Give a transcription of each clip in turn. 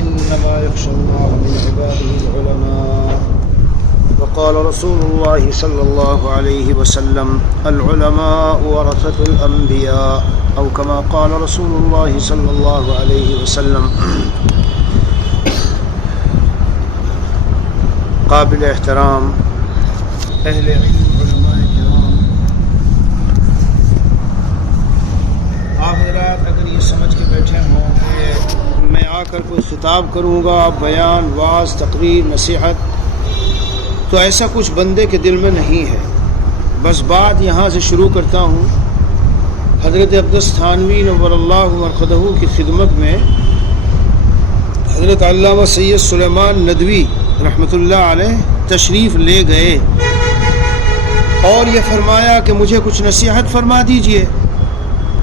إنما يخشى الله من عباده العلماء. وقال رسول الله صلى الله عليه وسلم العلماء ورثة الأنبياء أو كما قال رسول الله صلى الله عليه وسلم. قابل احترام اہل علم علماء کرام، آپ حضرات اگر یہ سمجھ کے بیٹھے ہوں کہ میں آ کر کوئی خطاب کروں گا، بیان، واعظ، تقریر، نصیحت، تو ایسا کچھ بندے کے دل میں نہیں ہے. بس بات یہاں سے شروع کرتا ہوں. حضرت اقدس تھانوی نور اللہ مرقدہ کی خدمت میں حضرت علامہ سید سلیمان ندوی رحمۃ اللہ علیہ تشریف لے گئے اور یہ فرمایا کہ مجھے کچھ نصیحت فرما دیجئے.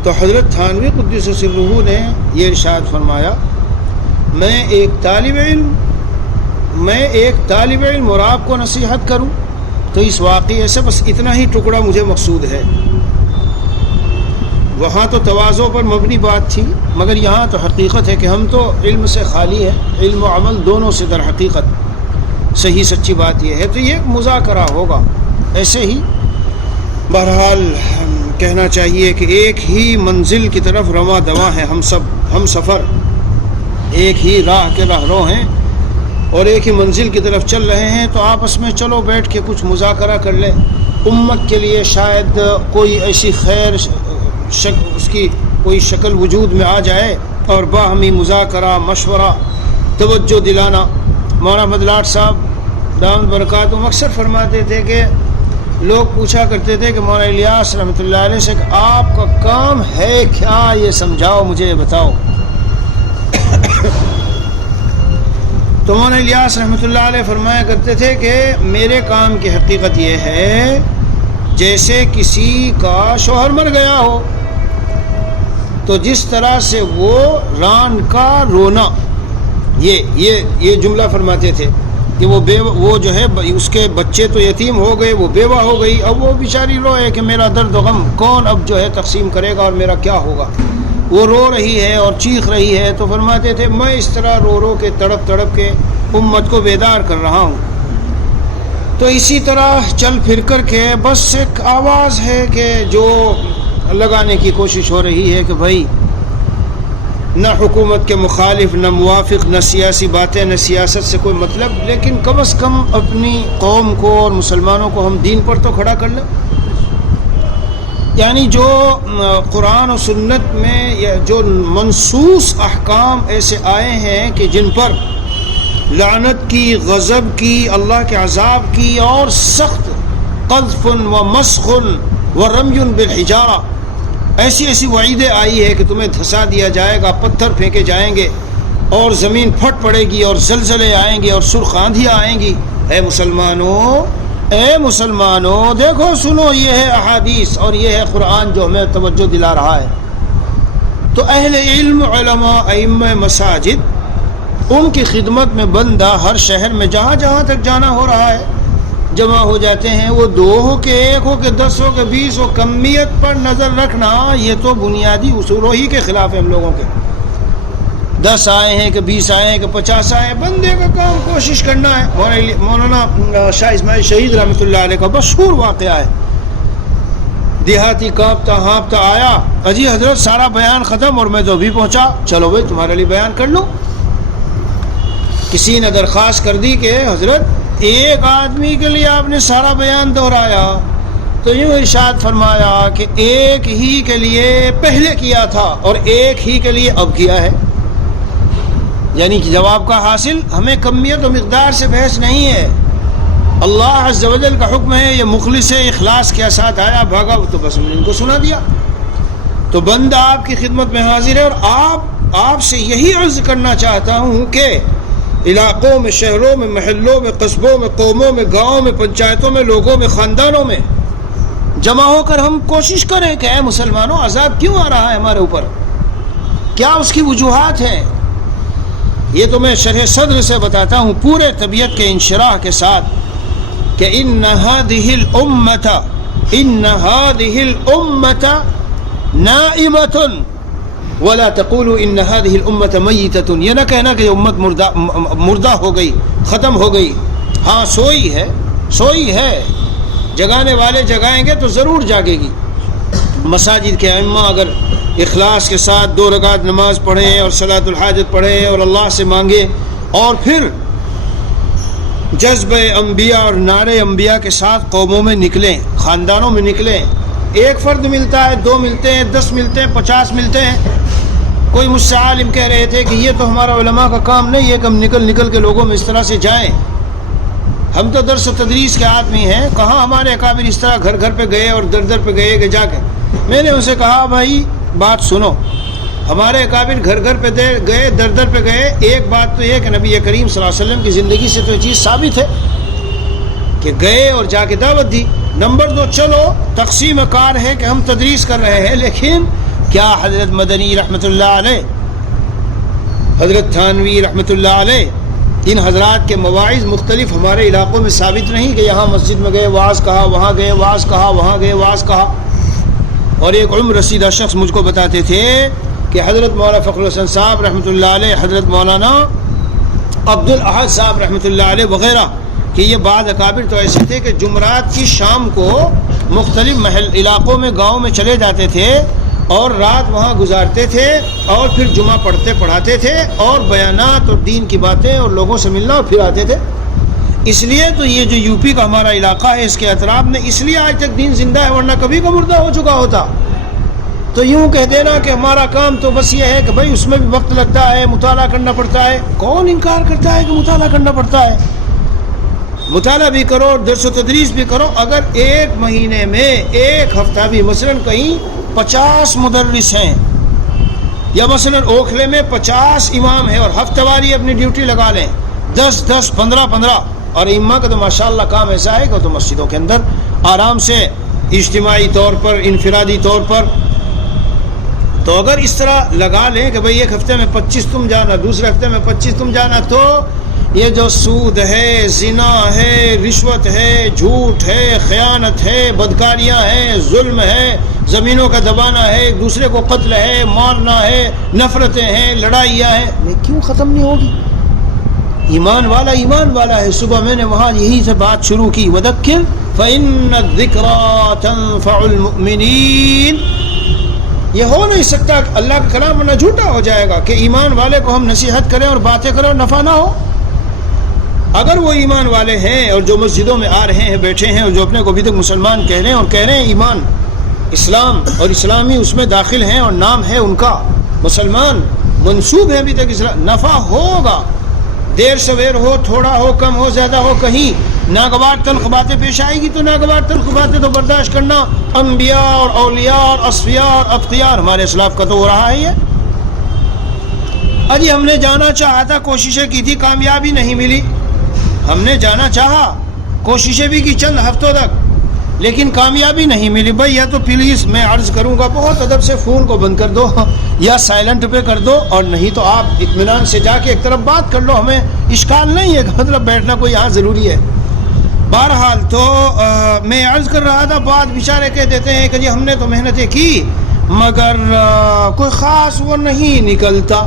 تو حضرت تھانوی قدس سرہ نے یہ ارشاد فرمایا میں ایک طالب علم اور آپ کو نصیحت کروں تو اس واقعے سے بس اتنا ہی ٹکڑا مجھے مقصود ہے. وہاں تو تواضع پر مبنی بات تھی، مگر یہاں تو حقیقت ہے کہ ہم تو علم سے خالی ہیں، علم و عمل دونوں سے در حقیقت صحیح سچی بات یہ ہے. تو یہ ایک مذاکرہ ہوگا. ایسے ہی بہرحال کہنا چاہیے کہ ایک ہی منزل کی طرف رواں دواں ہیں ہم سب، ہم سفر ایک ہی راہ کے راہرو ہیں اور ایک ہی منزل کی طرف چل رہے ہیں. تو آپس میں چلو بیٹھ کے کچھ مذاکرہ کر لیں. امت کے لیے شاید کوئی ایسی خیر اس کی کوئی شکل وجود میں آ جائے اور باہمی مذاکرہ، مشورہ، توجہ دلانا. مولانا احمد لاٹ صاحب دامت برکاتہم اکثر فرماتے تھے کہ لوگ پوچھا کرتے تھے کہ مولانا الیاس رحمۃ اللہ علیہ سے کہ آپ کا کام ہے کیا، یہ سمجھاؤ، مجھے بتاؤ. تو مولانا الیاس رحمۃ اللہ علیہ فرمایا کرتے تھے کہ میرے کام کی حقیقت یہ ہے جیسے کسی کا شوہر مر گیا ہو تو جس طرح سے وہ ران کا رونا، یہ جملہ فرماتے تھے کہ وہ جو ہے اس کے بچے تو یتیم ہو گئے، وہ بیوہ ہو گئی، اب وہ بیچاری روئے کہ میرا درد و غم کون اب جو ہے تقسیم کرے گا اور میرا کیا ہوگا. وہ رو رہی ہے اور چیخ رہی ہے. تو فرماتے تھے میں اس طرح رو کے تڑپ کے امت کو بیدار کر رہا ہوں. تو اسی طرح چل پھر کر کے بس ایک آواز ہے کہ جو لگانے کی کوشش ہو رہی ہے کہ بھائی نہ حکومت کے مخالف، نہ موافق، نہ سیاسی باتیں، نہ سیاست سے کوئی مطلب، لیکن کم از کم اپنی قوم کو اور مسلمانوں کو ہم دین پر تو کھڑا کر لیں. یعنی جو قرآن و سنت میں جو منصوص احکام ایسے آئے ہیں کہ جن پر لعنت کی، غضب کی، اللہ کے عذاب کی اور سخت قذف و مسخ و رمی بالحجارہ ایسی وعیدیں آئی ہے کہ تمہیں دھسا دیا جائے گا، پتھر پھینکے جائیں گے اور زمین پھٹ پڑے گی اور زلزلے آئیں گے اور سرخ آندھیاں آئیں گی. اے مسلمانوں دیکھو سنو، یہ ہے احادیث اور یہ ہے قرآن جو ہمیں توجہ دلا رہا ہے. تو اہل علم، علماء، ائمہ مساجد، ان کی خدمت میں بندہ ہر شہر میں جہاں تک جانا ہو رہا ہے جمع ہو جاتے ہیں. وہ 2 ہو کہ 1 ہو کہ 10 ہو کہ 20 ہو، کمیت پر نظر رکھنا یہ تو بنیادی اصولوں ہی کے خلاف ہے. ہم لوگوں کے 10 آئے ہیں کہ 20 آئے ہیں کہ 50 آئے ہیں، بندے کا کام کوشش کرنا ہے. مولانا شاہ اسماعیل شہید رحمۃ اللہ علیہ کا مشہور واقعہ ہے. دیہاتی کانپتا ہانپتا آیا، اجی حضرت سارا بیان ختم اور میں تو ابھی پہنچا، چلو بھائی تمہارے لیے بیان کر لوں. کسی نے درخواست کر دی کہ حضرت ایک آدمی کے لیے آپ نے سارا بیان دہرایا، تو یوں ارشاد فرمایا کہ ایک ہی کے لیے پہلے کیا تھا اور ایک ہی کے لیے اب کیا ہے. یعنی کہ جواب کا حاصل ہمیں کمیت و مقدار سے بحث نہیں ہے. اللہ عز و جل کا حکم ہے، یہ مخلص اخلاص کے ساتھ آیا بھاگا تو بس ہم نے ان کو سنا دیا. تو بندہ آپ کی خدمت میں حاضر ہے اور آپ سے یہی عرض کرنا چاہتا ہوں کہ علاقوں میں، شہروں میں، محلوں میں، قصبوں میں، قوموں میں، گاؤں میں، پنچایتوں میں، لوگوں میں، خاندانوں میں جمع ہو کر ہم کوشش کریں کہ اے مسلمانوں عذاب کیوں آ رہا ہے ہمارے اوپر، کیا اس کی وجوہات ہیں. یہ تو میں شرح صدر سے بتاتا ہوں پورے طبیعت کے انشراح کے ساتھ کہ ان هذه الامه نائمه ولا تقولوا ان هذه الامه میتۃ، یہ نہ کہنا کہ یہ امت مردہ ہو گئی، ختم ہو گئی. ہاں سوئی ہے، جگانے والے جگائیں گے تو ضرور جاگے گی. مساجد کے ائمہ اگر اخلاص کے ساتھ 2 رکعت نماز پڑھیں اور صلاۃ الحاجت پڑھیں اور اللہ سے مانگے، اور پھر جذب انبیاء اور نعرے انبیاء کے ساتھ قوموں میں نکلیں، خاندانوں میں نکلیں. ایک فرد ملتا ہے، 2 ملتے ہیں، 10 ملتے ہیں، 50 ملتے ہیں. کوئی مجھ سے عالم کہہ رہے تھے کہ یہ تو ہمارا علماء کا کام نہیں ہے کہ ہم نکل کے لوگوں میں اس طرح سے جائیں. ہم تو درس و تدریس کے آدمی ہیں، کہاں ہمارے اکابر اس طرح گھر پہ گئے اور در پہ گئے کہ جا کے. میں نے ان سے کہا بھائی بات سنو، ہمارے اکابر گھر پہ گئے، در پہ گئے. ایک بات تو یہ کہ نبی کریم صلی اللہ علیہ وسلم کی زندگی سے تو یہ چیز ثابت ہے کہ گئے اور جا کے دعوت دی. نمبر 2، چلو تقسیم کار ہے کہ ہم تدریس کر رہے ہیں، لیکن کیا حضرت مدنی رحمۃ اللہ علیہ، حضرت تھانوی رحمۃ اللہ علیہ، ان حضرات کے مواعظ مختلف ہمارے علاقوں میں ثابت نہیں کہ یہاں مسجد میں گئے واعظ کہا، وہاں گئے واعظ کہا، وہاں گئے واعظ کہا. اور ایک عمر رسیدہ شخص مجھ کو بتاتے تھے کہ حضرت مولانا فخر الحسن صاحب رحمۃ اللہ علیہ، حضرت مولانا عبد الاحد صاحب رحمۃ اللہ علیہ وغیرہ، کہ یہ بعض اکابر تو ایسے تھے کہ جمعرات کی شام کو مختلف علاقوں میں، گاؤں میں چلے جاتے تھے اور رات وہاں گزارتے تھے اور پھر جمعہ پڑھاتے تھے اور بیانات اور دین کی باتیں اور لوگوں سے ملنا اور پھر آتے تھے. اس لیے تو یہ جو یو پی کا ہمارا علاقہ ہے، اس کے اطراف میں اس لیے آج تک دین زندہ ہے، ورنہ کبھی کا مردہ ہو چکا ہوتا. تو یوں کہہ دینا کہ ہمارا کام تو بس یہ ہے کہ بھائی اس میں بھی وقت لگتا ہے، مطالعہ کرنا پڑتا ہے. کون انکار کرتا ہے کہ مطالعہ کرنا پڑتا ہے؟ مطالعہ بھی کرو، درس و تدریس بھی کرو. اگر ایک مہینے میں ایک ہفتہ بھی مثلاً کہیں 50 مدرس ہیں، یا مثلاً اوکھلے میں 50 امام ہیں اور ہفتہ واری اپنی ڈیوٹی لگا لیں، 10 15 اور امام کا تو ماشاءاللہ کام ایسا ہے کہ تو مسجدوں کے اندر آرام سے اجتماعی طور پر، انفرادی طور پر، تو اگر اس طرح لگا لیں کہ بھئی ایک ہفتے میں 25 تم جانا، دوسرے ہفتے میں 25 تم جانا، تو یہ جو سود ہے، زنا ہے، رشوت ہے، جھوٹ ہے، خیانت ہے، بدکاریاں ہیں، ظلم ہے، زمینوں کا دبانا ہے، ایک دوسرے کو قتل ہے، مارنا ہے، نفرتیں ہیں، لڑائیاں ہیں، یہ کیوں ختم نہیں ہوگی؟ ایمان والا ہے. صبح میں نے وہاں یہی سے بات شروع کی، وَذَكِّرْ فَإِنَّ الذِّكْرَىٰ تَنفَعُ الْمُؤْمِنِينَ. یہ ہو نہیں سکتا کہ اللہ کا کلام نہ جھوٹا ہو جائے گا کہ ایمان والے کو ہم نصیحت کریں اور باتیں کریں اور نفع نہ ہو. اگر وہ ایمان والے ہیں اور جو مسجدوں میں آ رہے ہیں، بیٹھے ہیں، اور جو اپنے کو ابھی تک مسلمان کہہ رہے ہیں اور کہہ رہے ہیں ایمان، اسلام اور اسلامی اس میں داخل ہیں اور نام ہے ان کا مسلمان، منسوب ہے ابھی تک اسلام، نفع ہوگا. دیر سویر ہو، تھوڑا ہو، کم ہو، زیادہ ہو، کہیں ناگوار تلخ باتیں پیش آئے گی تو ناگوار تلخ باتیں تو برداشت کرنا. انبیاء اور اولیاء اور اصفیاء اور اختیار ہمارے اسلاف کا تو ہو رہا ہے یہ. اجی ہم نے جانا چاہا تھا، کوششیں کی تھی، کامیابی نہیں ملی. ہم نے جانا چاہا، کوششیں بھی کی چند ہفتوں تک، لیکن کامیابی نہیں ملی. بھائی یا تو پلیز میں عرض کروں گا بہت ادب سے فون کو بند کر دو یا سائلنٹ پہ کر دو، اور نہیں تو آپ اطمینان سے جا کے ایک طرف بات کر لو. ہمیں اشکال نہیں ہے، مطلب بیٹھنا کوئی یہاں ضروری ہے. بہرحال تو میں عرض کر رہا تھا، بعض بیچارے کہہ دیتے ہیں کہ جی ہم نے تو محنتیں کی مگر کوئی خاص وہ نہیں نکلتا.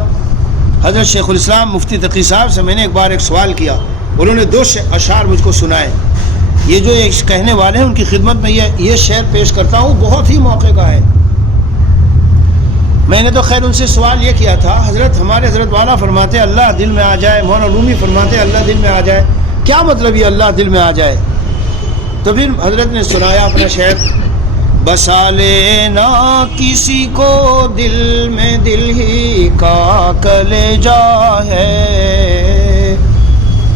حضرت شیخ الاسلام مفتی تقی صاحب سے میں نے ایک بار ایک سوال کیا، انہوں نے 2 اشعار مجھ کو سنائے. یہ جو ایک کہنے والے ہیں ان کی خدمت میں یہ شعر پیش کرتا ہوں، بہت ہی موقع کا ہے. میں نے تو خیر ان سے سوال یہ کیا تھا، ہمارے حضرت والا فرماتے اللہ دل میں آ جائے، مولانا رومی فرماتے اللہ دل میں آ جائے، کیا مطلب یہ اللہ دل میں آ جائے؟ تو پھر حضرت نے سنایا اپنا شعر، بسا لینا کسی کو دل میں دل ہی کا کلیجا ہے،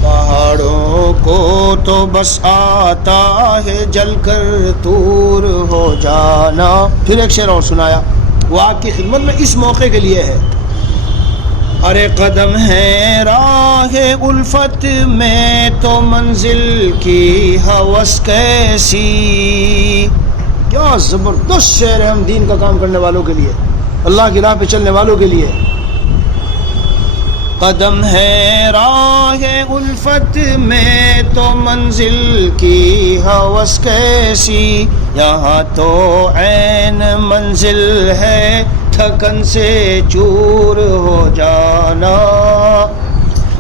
پہاڑوں کو تو بس آتا ہے جل کر دور ہو جانا. پھر ایک شعر اور سنایا، وہ آپ کی خدمت میں اس موقع کے لیے ہے. ارے قدم ہے راہ الفت میں تو منزل کی ہوس کیسی. کیا زبردست شعر ہے ہم دین کا کام کرنے والوں کے لیے، اللہ کی راہ پہ چلنے والوں کے لیے. قدم ہے راہ الفت میں تو منزل کی ہوس کیسی، یہاں تو عین منزل ہے تھکن سے چور ہو جانا.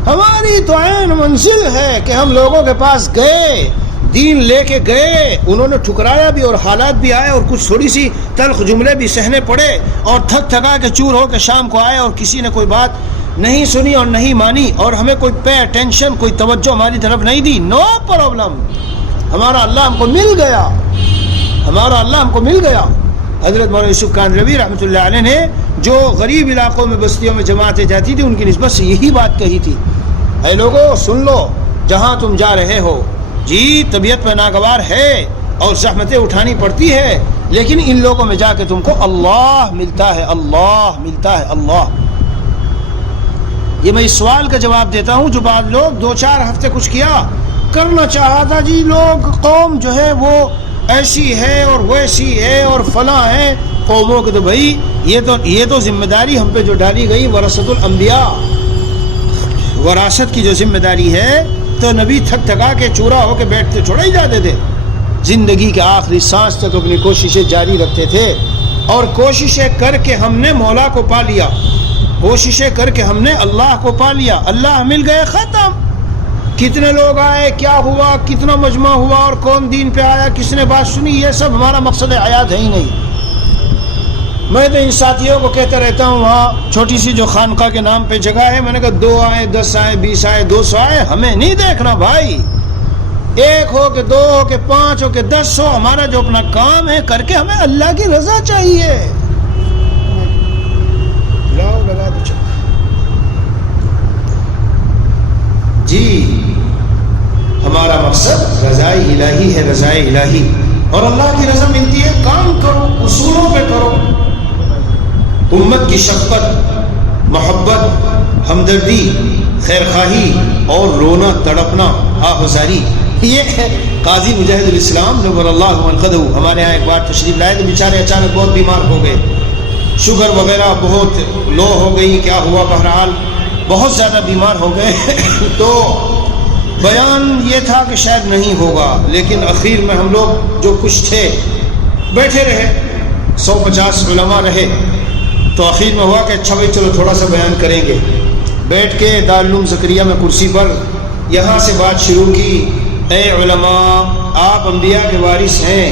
ہماری تو عین منزل ہے کہ ہم لوگوں کے پاس گئے, دین لے کے گئے, انہوں نے ٹھکرایا بھی اور حالات بھی آئے اور کچھ تھوڑی سی تلخ جملے بھی سہنے پڑے اور تھک تھکا کے چور ہو کے شام کو آئے اور کسی نے کوئی بات نہیں سنی اور نہیں مانی اور ہمیں کوئی پے اٹینشن, کوئی توجہ ہماری طرف نہیں دی. نو پرابلم, ہمارا اللہ ہم کو مل گیا, ہمارا اللہ ہم کو مل گیا. حضرت مولانا یوسف کاندھلوی رحمۃ اللہ علیہ نے جو غریب علاقوں میں بستیوں میں جماعتیں جاتی تھی ان کی نسبت سے یہی بات کہی تھی, اے لوگو سن لو, جہاں تم جا رہے ہو جی طبیعت میں ناگوار ہے اور زحمتیں اٹھانی پڑتی ہے, لیکن ان لوگوں میں جا کے تم کو اللہ ملتا ہے, اللہ ملتا ہے, اللہ. یہ میں اس سوال کا جواب دیتا ہوں جو بعض لوگ 2-4 ہفتے کچھ کیا کرنا چاہا تھا جی, لوگ قوم جو ہے وہ ایسی ہے اور ویسی ہے اور فلاں ہے. قوموں کے تو بھائی یہ تو ذمہ داری ہم پہ جو ڈالی گئی ورثۃ الانبیاء, وراثت کی جو ذمہ داری ہے, تو نبی تھک تھکا کے چورا ہو کے بیٹھتے چھوڑا ہی جاتے تھے, زندگی کے آخری سانس تک اپنی کوششیں جاری رکھتے تھے. اور کوششیں کر کے ہم نے مولا کو پا لیا, کوششیں کر کے ہم نے اللہ کو پا لیا, اللہ مل گئے, ختم. کتنے لوگ آئے, کیا ہوا, کتنا مجمع ہوا اور کون دین پہ آیا, کس نے بات سنی, یہ سب ہمارا مقصد حیات ہے ہی نہیں. میں تو ان ساتھیوں کو کہتا رہتا ہوں, وہاں چھوٹی سی جو خانقاہ کے نام پہ جگہ ہے, میں نے کہا 2 آئے, 10 آئے, 20 آئے, 200 آئے, ہمیں نہیں دیکھنا بھائی. 1 ہو کہ 2 ہو کہ 5 ہو کہ 10 ہو, ہمارا جو اپنا کام ہے کر کے ہمیں اللہ کی رضا چاہیے. لگا دو جی, ہمارا مقصد رضائے الہی ہے, رضائے الہی, اور اللہ کی رضا ملتی ہے کام کرو, اصولوں پہ کرو. امت کی شفقت, محبت, ہمدردی, خیرخواہی اور رونا تڑپنا, آہوزاری, یہ ہے قاضی مجاہد الاسلام نور اللہ منقدہ. ہمارے یہاں ایک بار تشریف لائے تو بیچارے اچانک بہت بیمار ہو گئے, شوگر وغیرہ بہت لو ہو گئی, کیا ہوا, بہرحال بہت زیادہ بیمار ہو گئے. تو بیان یہ تھا کہ شاید نہیں ہوگا, لیکن اخیر میں ہم لوگ جو کچھ تھے بیٹھے رہے, 150 علماء رہے, تو اخیر میں ہوا کہ اچھا بھائی چلو تھوڑا سا بیان کریں گے. بیٹھ کے دارالعلوم زکریا میں کرسی پر یہاں سے بات شروع کی, اے علماء آپ انبیاء کے وارث ہیں,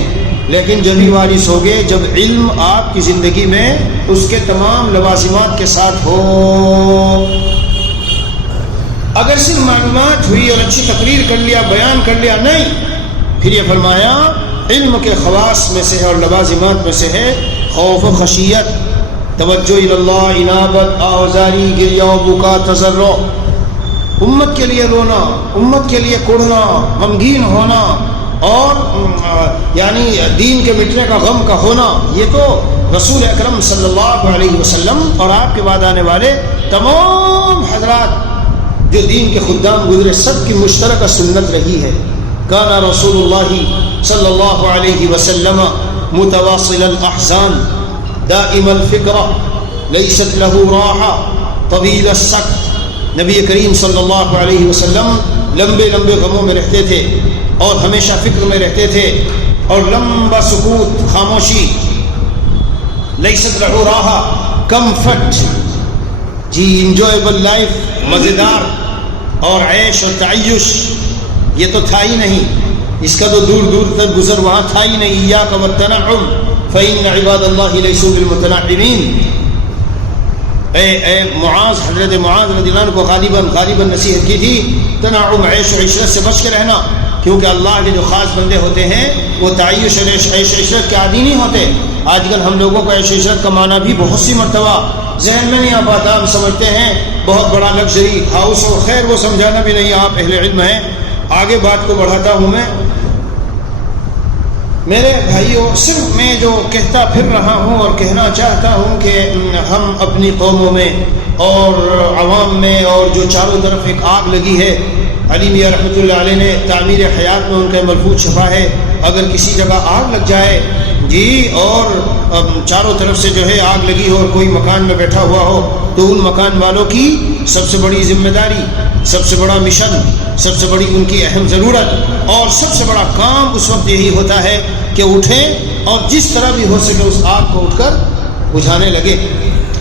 لیکن جب ہی وارث ہوگے جب علم آپ کی زندگی میں اس کے تمام لوازمات کے ساتھ ہو. اگر صرف معلومات ہوئی اور اچھی تقریر کر لیا, بیان کر لیا, نہیں. پھر یہ فرمایا علم کے خواص میں سے ہے اور لوازمات میں سے ہے خوف و خشیت, توجہ اللہ, انابت, آوزاری, گریہ و بکا, تضرع, امت کے لیے رونا, امت کے لیے کڑنا, غمگین ہونا, اور یعنی دین کے مٹنے کا غم کا ہونا. یہ تو رسول اکرم صلی اللہ علیہ وسلم اور آپ کے بعد آنے والے تمام حضرات جو دین کے خدام گزرے سب کی مشترکہ سنت رہی ہے. کانا رسول اللہ صلی اللہ علیہ وسلم متواصل الاحزان دائم الفکرہ لیست له راحہ طویل السکت. نبی کریم صلی اللہ علیہ وسلم لمبے لمبے غموں میں رہتے تھے اور ہمیشہ فکر میں رہتے تھے, اور لمبا سکوت, خاموشی. لیست له راحہ, کمفرٹ, جی انجویبل لائف, مزیدار اور عیش اور تعیش, یہ تو تھا ہی نہیں. اس کا تو دور دور تک گزر وہاں تھا ہی نہیں. ایاک والتنعم فإن عباد اللہ لیسوا بالمتنعمین. اے معاذ, حضرت معاذ رضی اللہ عنہ کو غالباً نصیحت کی تھی, تنعم عیش و عشرت سے بچ کے رہنا, کیونکہ اللہ کے جو خاص بندے ہوتے ہیں وہ تعیش اور عیش عشرت کے عادی نہیں ہوتے. آج کل ہم لوگوں کو عیش عشرت کا معنی بھی بہت سی مرتبہ ذہن میں نہیں آ پاتا. ہم سمجھتے ہیں بہت بڑا لگژری ہاؤس, اور خیر وہ سمجھانا بھی نہیں, آپ اہل علم ہیں. آگے بات کو بڑھاتا ہوں میں. میرے بھائیوں, صرف میں جو کہتا پھر رہا ہوں اور کہنا چاہتا ہوں کہ ہم اپنی قوموں میں اور عوام میں, اور جو چاروں طرف ایک آگ لگی ہے, علی میاں رحمۃ اللہ علیہ نے تعمیر حیات میں ان کا ملفوظ چھپا ہے, اگر کسی جگہ آگ لگ جائے جی, اور چاروں طرف سے جو ہے آگ لگی ہو اور کوئی مکان میں بیٹھا ہوا ہو, تو ان مکان والوں کی سب سے بڑی ذمہ داری, سب سے بڑا مشن, سب سے بڑی ان کی اہم ضرورت اور سب سے بڑا کام اس وقت یہی ہوتا ہے کہ اٹھیں اور جس طرح بھی ہو سکے اس آگ کو اٹھ کر بجھانے لگے۔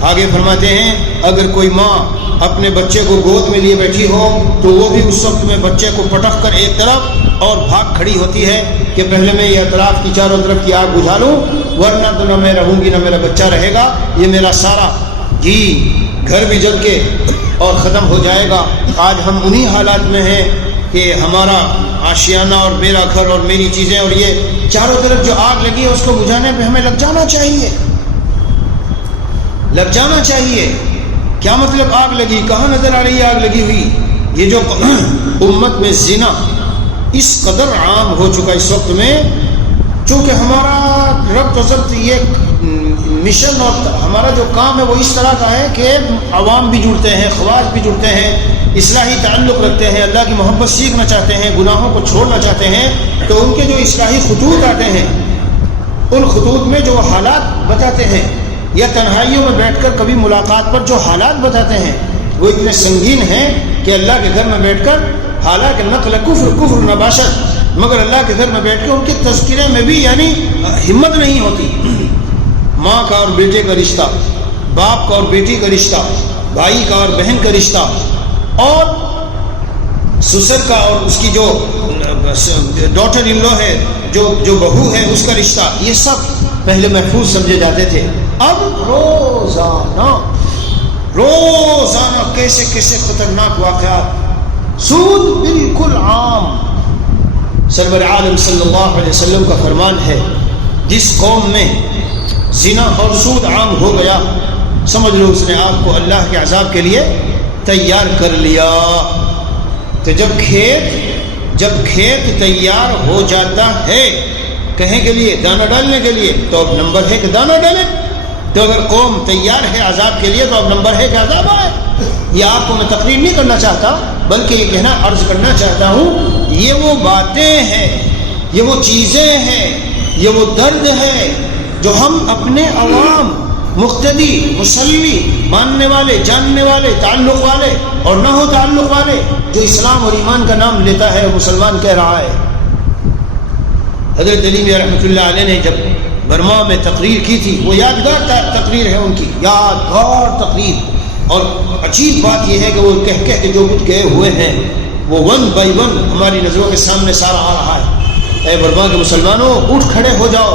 آگے فرماتے ہیں اگر کوئی ماں اپنے بچے کو گود میں لیے بیٹھی ہو تو وہ بھی اس وقت میں بچے کو پٹک کر ایک طرف اور بھاگ کھڑی ہوتی ہے کہ پہلے میں یہ اطراف کی چاروں طرف کی آگ بجھا لوں، ورنہ تو نہ میں رہوں گی نہ میرا بچہ رہے گا، یہ میرا سارا گھر بھی جل کے اور ختم ہو جائے گا۔ آج ہم انہی حالات میں ہیں کہ ہمارا آشیانہ اور میرا گھر اور میری چیزیں اور یہ چاروں طرف جو آگ لگی ہے اس کو بجھانے پہ ہمیں لگ جانا چاہیے، لگ جانا چاہیے۔ کیا مطلب آگ لگی؟ کہاں نظر آ رہی ہے آگ لگی ہوئی؟ یہ جو امت میں زنا اس قدر عام ہو چکا اس وقت میں، چونکہ ہمارا ربط و ضبط یہ مشن اور ہمارا جو کام ہے وہ اس طرح کا ہے کہ عوام بھی جڑتے ہیں، خواص بھی جڑتے ہیں، اصلاحی تعلق رکھتے ہیں، اللہ کی محبت سیکھنا چاہتے ہیں، گناہوں کو چھوڑنا چاہتے ہیں، تو ان کے جو اصلاحی خطوط آتے ہیں ان خطوط میں جو حالات بتاتے ہیں یا تنہائیوں میں بیٹھ کر کبھی ملاقات پر جو حالات بتاتے ہیں وہ اتنے سنگین ہیں کہ اللہ کے گھر میں بیٹھ کر، حالانکہ نقل کفر نباشت، مگر اللہ کے گھر میں بیٹھ کے ان کے تذکرے میں بھی یعنی ہمت نہیں ہوتی۔ ماں کا اور بیٹے کا رشتہ، باپ کا اور بیٹی کا رشتہ، بھائی کا اور بہن کا رشتہ، اور سسر کا اور اس کی جو ڈاٹر ان لو ہے، جو بہو ہے اس کا رشتہ، یہ سب پہلے محفوظ سمجھے جاتے تھے۔ اب روزانہ کیسے کیسے خطرناک واقعات، سود بالکل عام۔ سرور عالم صلی اللہ علیہ وسلم کا فرمان ہے جس قوم میں زنا اور سود عام ہو گیا سمجھ لو اس نے آپ کو اللہ کے عذاب کے لیے تیار کر لیا۔ تو جب کھیت تیار ہو جاتا ہے کہیں کے لیے دانہ ڈالنے کے لیے تو اب نمبر ہے کہ دانہ ڈالے، تو اگر قوم تیار ہے عذاب کے لیے تو اب نمبر ہے کہ عذاب آئے۔ یہ آپ کو میں تقریر نہیں کرنا چاہتا بلکہ یہ کہنا عرض کرنا چاہتا ہوں، یہ وہ باتیں ہیں، یہ وہ چیزیں ہیں، یہ وہ درد ہے جو ہم اپنے عوام، مقتدی، مصلی، ماننے والے، جاننے والے، تعلق والے اور نہ ہو تعلق والے، جو اسلام اور ایمان کا نام لیتا ہے مسلمان کہہ رہا ہے۔ حضرت علی رحمۃ اللہ علیہ نے جب برما میں تقریر کی تھی، وہ یادگار تقریر ہے ان کی، یادگار تقریر، اور عجیب بات یہ ہے کہ وہ کہہ کے جو کچھ گئے ہوئے ہیں وہ ون بائی ون ہماری نظروں کے سامنے سارا آ رہا ہے۔ اے برما کے مسلمانوں، اٹھ کھڑے ہو جاؤ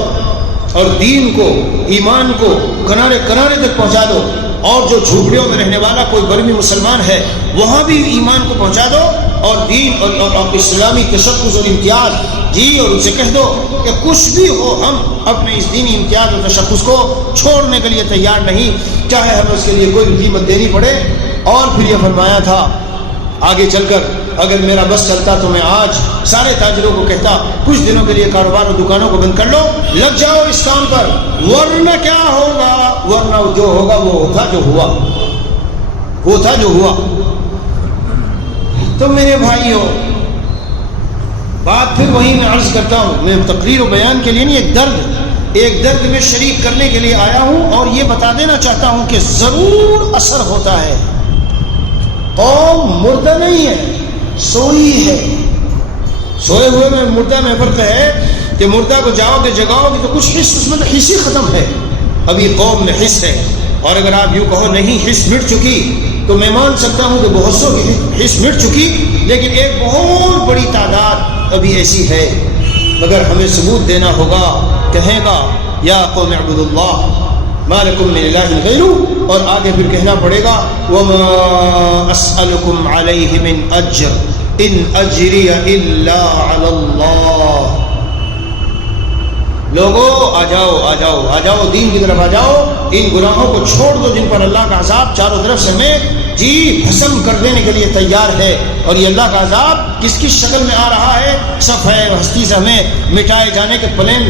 اور دین کو، ایمان کو کنارے کنارے تک پہنچا دو، اور جو جھوپڑیوں میں رہنے والا کوئی برمی مسلمان ہے وہاں بھی ایمان کو پہنچا دو، اور دین اور اسلامی تشخص اور امتیاز اور ان سے کہہ دو کہ کچھ بھی ہو ہم اپنے اس دینی امتیاز اور تشخص کو چھوڑنے کے لیے تیار نہیں، چاہے ہمیں اس کے لیے کوئی قیمت دینی پڑے۔ اور پھر یہ فرمایا تھا آگے چل کر، اگر میرا بس چلتا تو میں آج سارے تاجروں کو کہتا کچھ دنوں کے لیے کاروبار اور دکانوں کو بند کر لو، لگ جاؤ اس کام پر، ورنہ کیا ہوگا، ورنہ جو ہوگا وہ تھا جو ہوا، وہ تھا جو ہوا۔ تو میرے بھائیوں، بات پھر وہی میں عرض کرتا ہوں، میں تقریر و بیان کے لیے نہیں، ایک درد میں شریک کرنے کے لیے آیا ہوں، اور یہ بتا دینا چاہتا ہوں کہ ضرور اثر ہوتا ہے۔ قوم مردہ نہیں ہے، سوئی ہے۔ سوئے ہوئے میں مردہ میں فرق ہے کہ مردہ کو جاؤ گے جگاؤ گے تو کچھ حص اس میں تو حص ہی ختم ہے، ابھی قوم میں حص ہے۔ اور اگر آپ یوں کہو نہیں حص مٹ چکی تو میں مان سکتا ہوں کہ بہت سو کی حص مٹ چکی، لیکن ایک بہت بڑی تعداد ابھی ایسی ہے، مگر ہمیں ثبوت دینا ہوگا، کہے گا یا قوم اعبدوا اللہ ما لکم من الہ غیرہ، اور آگے پھر کہنا پڑے گا وما اسألکم علیہ من اجر ان اجری الا علی اللہ۔ لوگوں آ جاؤ آ جاؤ آ جاؤ، دین کی طرف آ جاؤ، ان گناہوں کو چھوڑ دو جن پر اللہ کا عذاب چاروں طرف سے ہمیں حسم کر دینے کے لیے تیار ہے۔ اور یہ اللہ کا عذاب کس کس شکل میں آ رہا ہے، صف ہے ہستی سے ہمیں مٹائے جانے کے پلان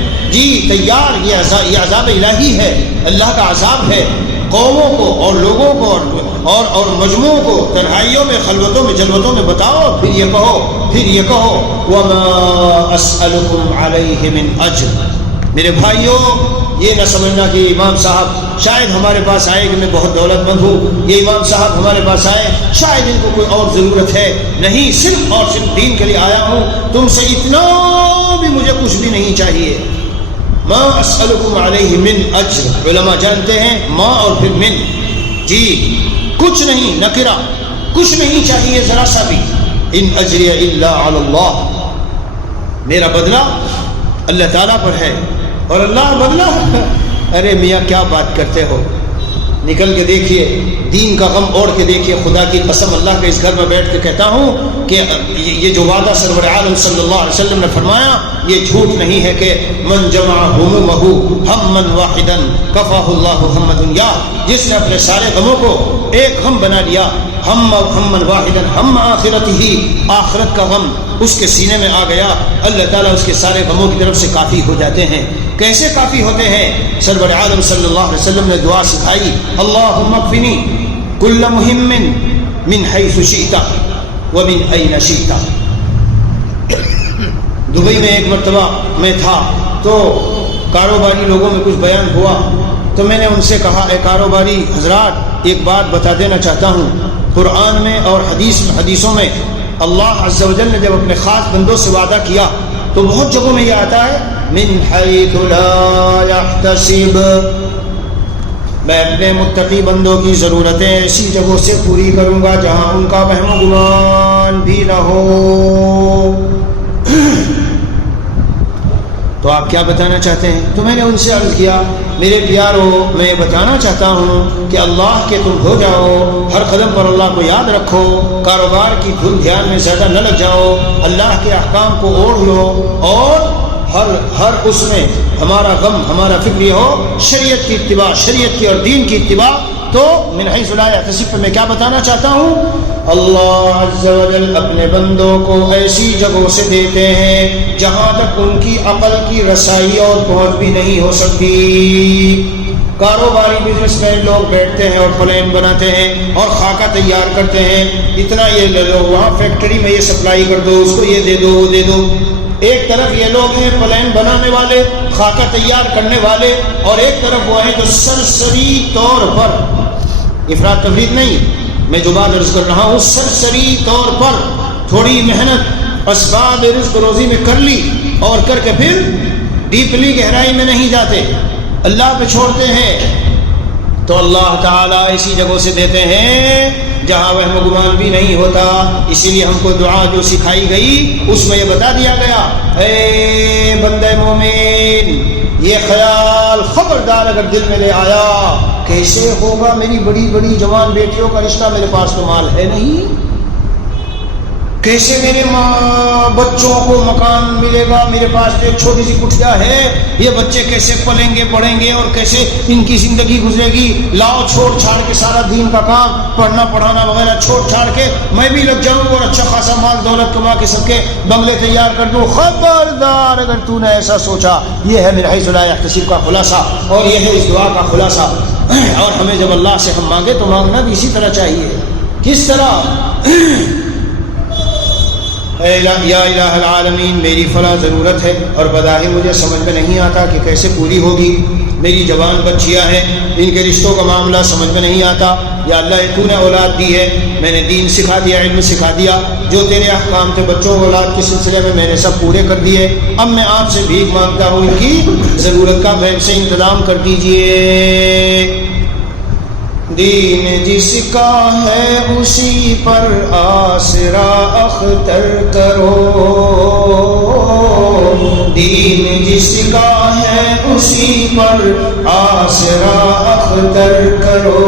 تیار، یہ عذاب الہی ہے، اللہ کا عذاب ہے، قوموں کو اور لوگوں کو اور مجموعوں کو تنہائیوں میں، خلوتوں میں، جلوتوں میں بتاؤ، پھر یہ کہو وما اسألکم علیہ من اجر۔ میرے بھائیوں، یہ نہ سمجھنا کہ امام صاحب شاید ہمارے پاس آئے کہ میں بہت دولت مند ہوں، یہ امام صاحب ہمارے پاس آئے شاید ان کو کوئی اور ضرورت ہے، نہیں، صرف اور صرف دین کے لیے آیا ہوں، تم سے اتنا بھی مجھے کچھ بھی نہیں چاہیے، ما اسألکم علیہ من اجر، علماء جانتے ہیں ما اور پھر من، جی کچھ نہیں، نکرہ، کچھ نہیں چاہیے ذرا سا بھی، ان اجری الا علی اللہ، میرا بدلہ اللہ تعالیٰ پر ہے، اور اللہ بدلہ ارے میاں کیا بات کرتے ہو، نکل کے دیکھیے، دین کا غم اوڑھ کے دیکھیے، خدا کی قسم اللہ کے اس گھر میں بیٹھ کے کہتا ہوں کہ یہ جو وعدہ سرور عالم صلی اللہ علیہ وسلم نے فرمایا یہ جھوٹ نہیں ہے کہ من جمع ہمومہ ہما واحدا کفاہ اللہ ہم دنیا، جس نے اپنے سارے غموں کو ایک غم بنا لیا، ہما واحدا ہم آخرت ہی، آخرت کا غم اس کے سینے میں آ گیا، اللہ تعالیٰ اس کے سارے غموں کی طرف سے کافی ہو جاتے ہیں۔ کیسے کافی ہوتے ہیں؟ سرور عالم صلی اللہ علیہ وسلم نے دعا سکھائی، اللہم اکفنی کل مہم من حیث شئت ومن این شئت۔ دبئی میں ایک مرتبہ میں تھا تو کاروباری لوگوں میں کچھ بیان ہوا، تو میں نے ان سے کہا اے کاروباری حضرات ایک بات بتا دینا چاہتا ہوں، قرآن میں اور حدیثوں میں اللہ عز و جل نے جب اپنے خاص بندوں سے وعدہ کیا تو بہت جگہوں میں یہ آتا ہے من حیث لا یحتسب، میں اپنے متقی بندوں کی ضرورتیں ایسی جگہوں سے پوری کروں گا جہاں ان کا وہم و گمان بھی نہ ہو۔ تو آپ کیا بتانا چاہتے ہیں؟ تو میں نے ان سے عرض کیا میرے پیارو میں یہ بتانا چاہتا ہوں کہ اللہ کے تم ہو جاؤ، ہر قدم پر اللہ کو یاد رکھو، کاروبار کی دھن دھیان میں زیادہ نہ لگ جاؤ، اللہ کے احکام کو اوڑھ لو، اور ہر اس میں ہمارا غم ہمارا فکر یہ ہو شریعت کی اتباع، شریعت کی اور دین کی اتباع۔ تو من حیث لا یحتسب پہ میں کیا بتانا چاہتا ہوں؟ اللہ عز و جل اپنے بندوں کو ایسی جگہوں سے دیتے ہیں جہاں تک ان کی عقل کی رسائی اور پہنچ بھی نہیں ہو سکتی۔ کاروباری بزنس مین لوگ بیٹھتے ہیں اور پلان بناتے ہیں اور خاکہ تیار کرتے ہیں، اتنا یہ لے لو، وہاں فیکٹری میں یہ سپلائی کر دو، اس کو یہ دے دو وہ دے دو۔ ایک طرف یہ لوگ ہیں پلان بنانے والے، خاکہ تیار کرنے والے، اور ایک طرف وہ ہیں جو سرسری طور پر، افراد تفرید نہیں، میں جو بات عرض کر رہا ہوں سرسری طور پر تھوڑی محنت اسباب رزق روزی میں کر لی اور کر کے پھر ڈیپلی گہرائی میں نہیں جاتے، اللہ پہ چھوڑتے ہیں، تو اللہ تعالیٰ ایسی جگہوں سے دیتے ہیں جہاں وہم و گمان بھی نہیں ہوتا۔ اسی لیے ہم کو دعا جو سکھائی گئی اس میں یہ بتا دیا گیا، اے بندہ مومن یہ خیال خبردار اگر دل میں لے آیا کیسے ہوگا میری بڑی بڑی جوان بیٹیوں کا رشتہ، میرے پاس تو مال ہے نہیں، کیسے میرے بچوں کو مکان ملے گا، میرے پاس ایک چھوٹی سی کٹھیا ہے، یہ بچے کیسے پلیں گے پڑھیں گے اور کیسے ان کی زندگی گزرے گی، لاؤ چھوڑ چھاڑ کے سارا دین کا کام پڑھنا پڑھانا وغیرہ چھوڑ چھاڑ کے میں بھی لگ جاؤں اور اچھا خاصا مال دولت کما کے سب کے بنگلے تیار کر دوں۔ خبردار اگر تو نے ایسا سوچا، یہ ہے من حیث لا یحتسب کا خلاصہ، اور یہ ہے اس دعا کا خلاصہ۔ اور ہمیں جب اللہ سے ہم مانگے تو مانگنا بھی اسی طرح چاہیے۔ کس طرح؟ یا الہ العالمین میری فلاں ضرورت ہے اور بظاہر مجھے سمجھ میں نہیں آتا کہ کیسے پوری ہوگی، میری جوان بچیاں ہیں ان کے رشتوں کا معاملہ سمجھ میں نہیں آتا، یا اللہ تو نے اولاد دی ہے، میں نے دین سکھا دیا، علم سکھا دیا، جو تیرے احکام تھے بچوں اولاد کے سلسلے میں نے سب پورے کر دیے، اب میں آپ سے بھیک مانگتا ہوں ان کی ضرورت کا غیب سے انتظام کر دیجئے۔ دین جس کا ہے اسی پر آسرا اختر کرو، دین جس کا ہے اسی پر آسرا اختر کرو،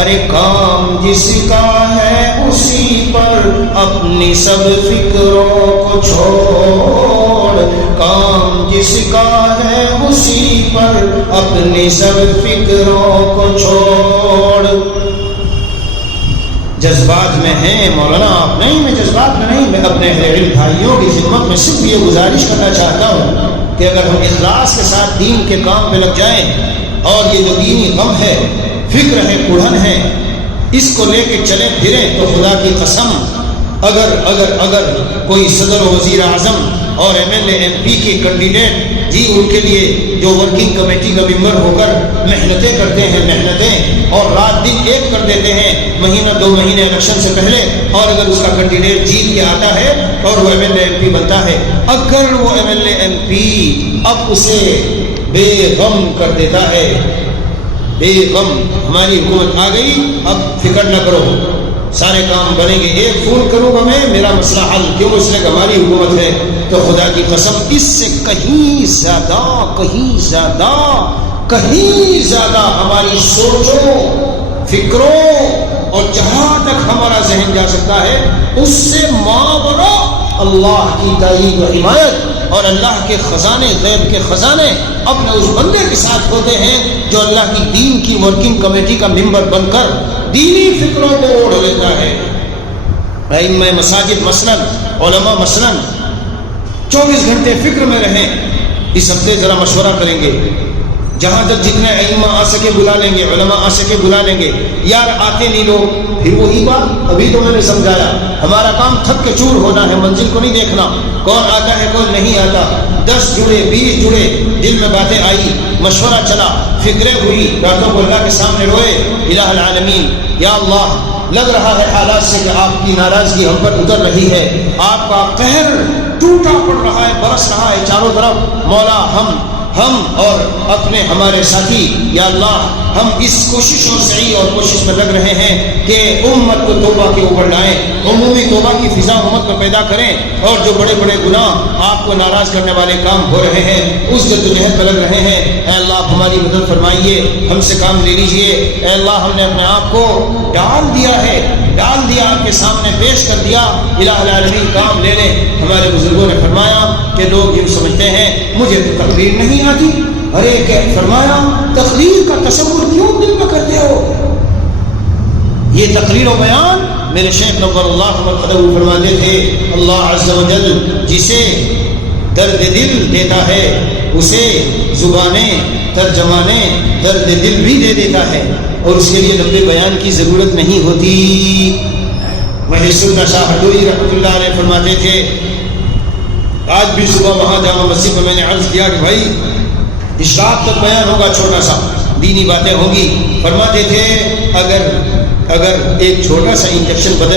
ارے کام جس کا ہے اسی پر اپنی سب فکروں کو چھوڑ، کام جس کا ہے اسی پر اپنی سب فکروں کو چھوڑ۔ جذبات میں ہیں مولانا آپ نہیں، میں جذبات میں نہیں، میں اپنے علم بھائیوں کی خدمت میں صرف یہ گزارش کرنا چاہتا ہوں کہ اگر ہم اخلاص کے ساتھ دین کے کام پہ لگ جائیں، اور یہ جو دینی غم ہے، فکر ہے، کڑھن ہے، اس کو لے کے چلیں پھریں، تو خدا کی قسم اگر کوئی صدر و وزیر اعظم اور MLA MP کے کینڈیڈیٹ جی ان کے لیے جو ورکنگ کمیٹی کا ممبر ہو کر محنتیں کرتے ہیں محنتیں اور رات دن ایک کر دیتے ہیں مہینہ 2 مہینے الیکشن سے پہلے، اور اگر اس کا کینڈیڈیٹ جیت کے آتا ہے اور وہ MLA MP بنتا ہے، اگر وہ MLA MP اب اسے بے غم کر دیتا ہے، بے غم ہماری حکومت آ گئی اب فکر نہ کرو سارے کام بنیں گے، ایک فون کروں گا میں میرا مسئلہ حل، کیوں اس نے ہماری حکومت ہے، تو خدا کی قسم اس سے کہیں زیادہ ہماری سوچوں فکروں اور جہاں تک ہمارا ذہن جا سکتا ہے اس سے ماورا اللہ کی تائید و حمایت اور اللہ کے خزانے غیب کے خزانے اپنے اس بندے کے ساتھ ہوتے ہیں جو اللہ کی دین کی ورکنگ کمیٹی کا ممبر بن کر دینی فکروں کو اوڑھ لیتا ہے۔ ائمہ مساجد مثلاً، علماء مثلاً 24 گھنٹے فکر میں رہیں، اس ہفتے ذرا مشورہ کریں گے، جہاں تک جتنے ائمہ آ سکے بلا لیں گے، علماء آ سکے بلا لیں گے، یار آتے نہیں لوگ، پھر وہی بات ابھی تو میں نے سمجھایا، ہمارا کام تھک کے چور ہونا ہے، منزل کو نہیں دیکھنا کون آتا ہے کون نہیں آتا، 10 جڑے 20 جڑے، دل میں باتیں آئی، مشورہ چلا، فکریں ہوئی، راتوں کو اللہ کے سامنے روئے، الہ العالمین یا اللہ لگ رہا ہے حالات سے کہ آپ کی ناراضگی ہم پر اتر رہی ہے، آپ کا قہر ٹوٹا پڑ رہا ہے، برس رہا ہے چاروں طرف، مولا ہم اور اپنے ہمارے ساتھی یا اللہ ہم اس کوشش اور سعی اور کوشش میں لگ رہے ہیں کہ امت کو توبہ کے اوپر لائیں، عمومی توبہ کی فضا امت میں پیدا کریں، اور جو بڑے بڑے گناہ آپ کو ناراض کرنے والے کام ہو رہے ہیں اس جدوجہد میں لگ رہے ہیں، اے اللہ آپ ہماری مدد فرمائیے، ہم سے کام لے لیجئے، اے اللہ ہم نے اپنے آپ کو ڈال دیا آپ کے سامنے پیش کر دیا، الہ العالمین کام لے لیں۔ ہمارے بزرگوں نے فرمایا کہ لوگ یوں سمجھتے ہیں مجھے تو تقریر نہیں آتی، ارے کہ فرمایا تقریر کا تصور کیوں دل میں کرتے ہو؟ یہ تقریر و بیان میرے شیخ نور اللہ مرقدہ فرماتے تھے، اللہ عز و جل جسے درد دل دیتا ہے اسے زبانیں ترجمانے درد دل بھی دے دیتا ہے، اور اس کے لیے لمبے بیان کی ضرورت نہیں ہوتی۔ محدث شاہ ہڈوئی رحمۃ اللہ علیہ فرماتے تھے، آج بھی صبح وہاں جامع مسجد میں نے عرض کیا کہ بھائی اشراق تک بیان ہوگا، چھوٹا سا دینی باتیں ہوں گی، فرماتے تھے اگر ایک چھوٹا سا انجیکشن بدن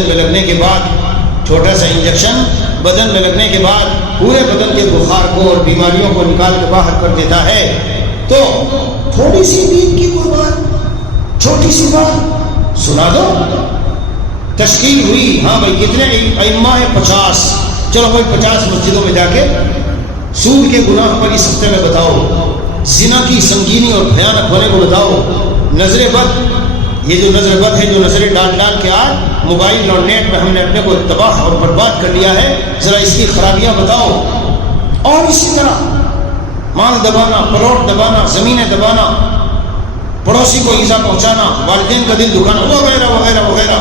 میں لگنے کے بعد پورے بدن کے بخار کو اور بیماریوں کو نکال کے باہر کر دیتا ہے، تو تھوڑی سی دین کی کوئی بات، چھوٹی سی بات سنا دو۔ تشکیل ہوئی، ہاں بھائی کتنے ائمہ ہیں؟ 50، چلو بھائی 50 مسجدوں میں جا کے سود کے گناہ پر اس ہفتے میں بتاؤ، زنا کی سنگینی اور بھیانک ہونے کو بتاؤ، نظر بد، یہ جو نظر بد ہے جو نظریں ڈال کے آج موبائل اور نیٹ میں ہم نے اپنے کو تباہ اور برباد کر لیا ہے، ذرا اس کی خرابیاں بتاؤ، اور اسی طرح مال دبانا، پلاٹ دبانا، زمینیں دبانا، پڑوسی کو ایذا پہنچانا، والدین کا دل دکھانا، وغیرہ وغیرہ وغیرہ،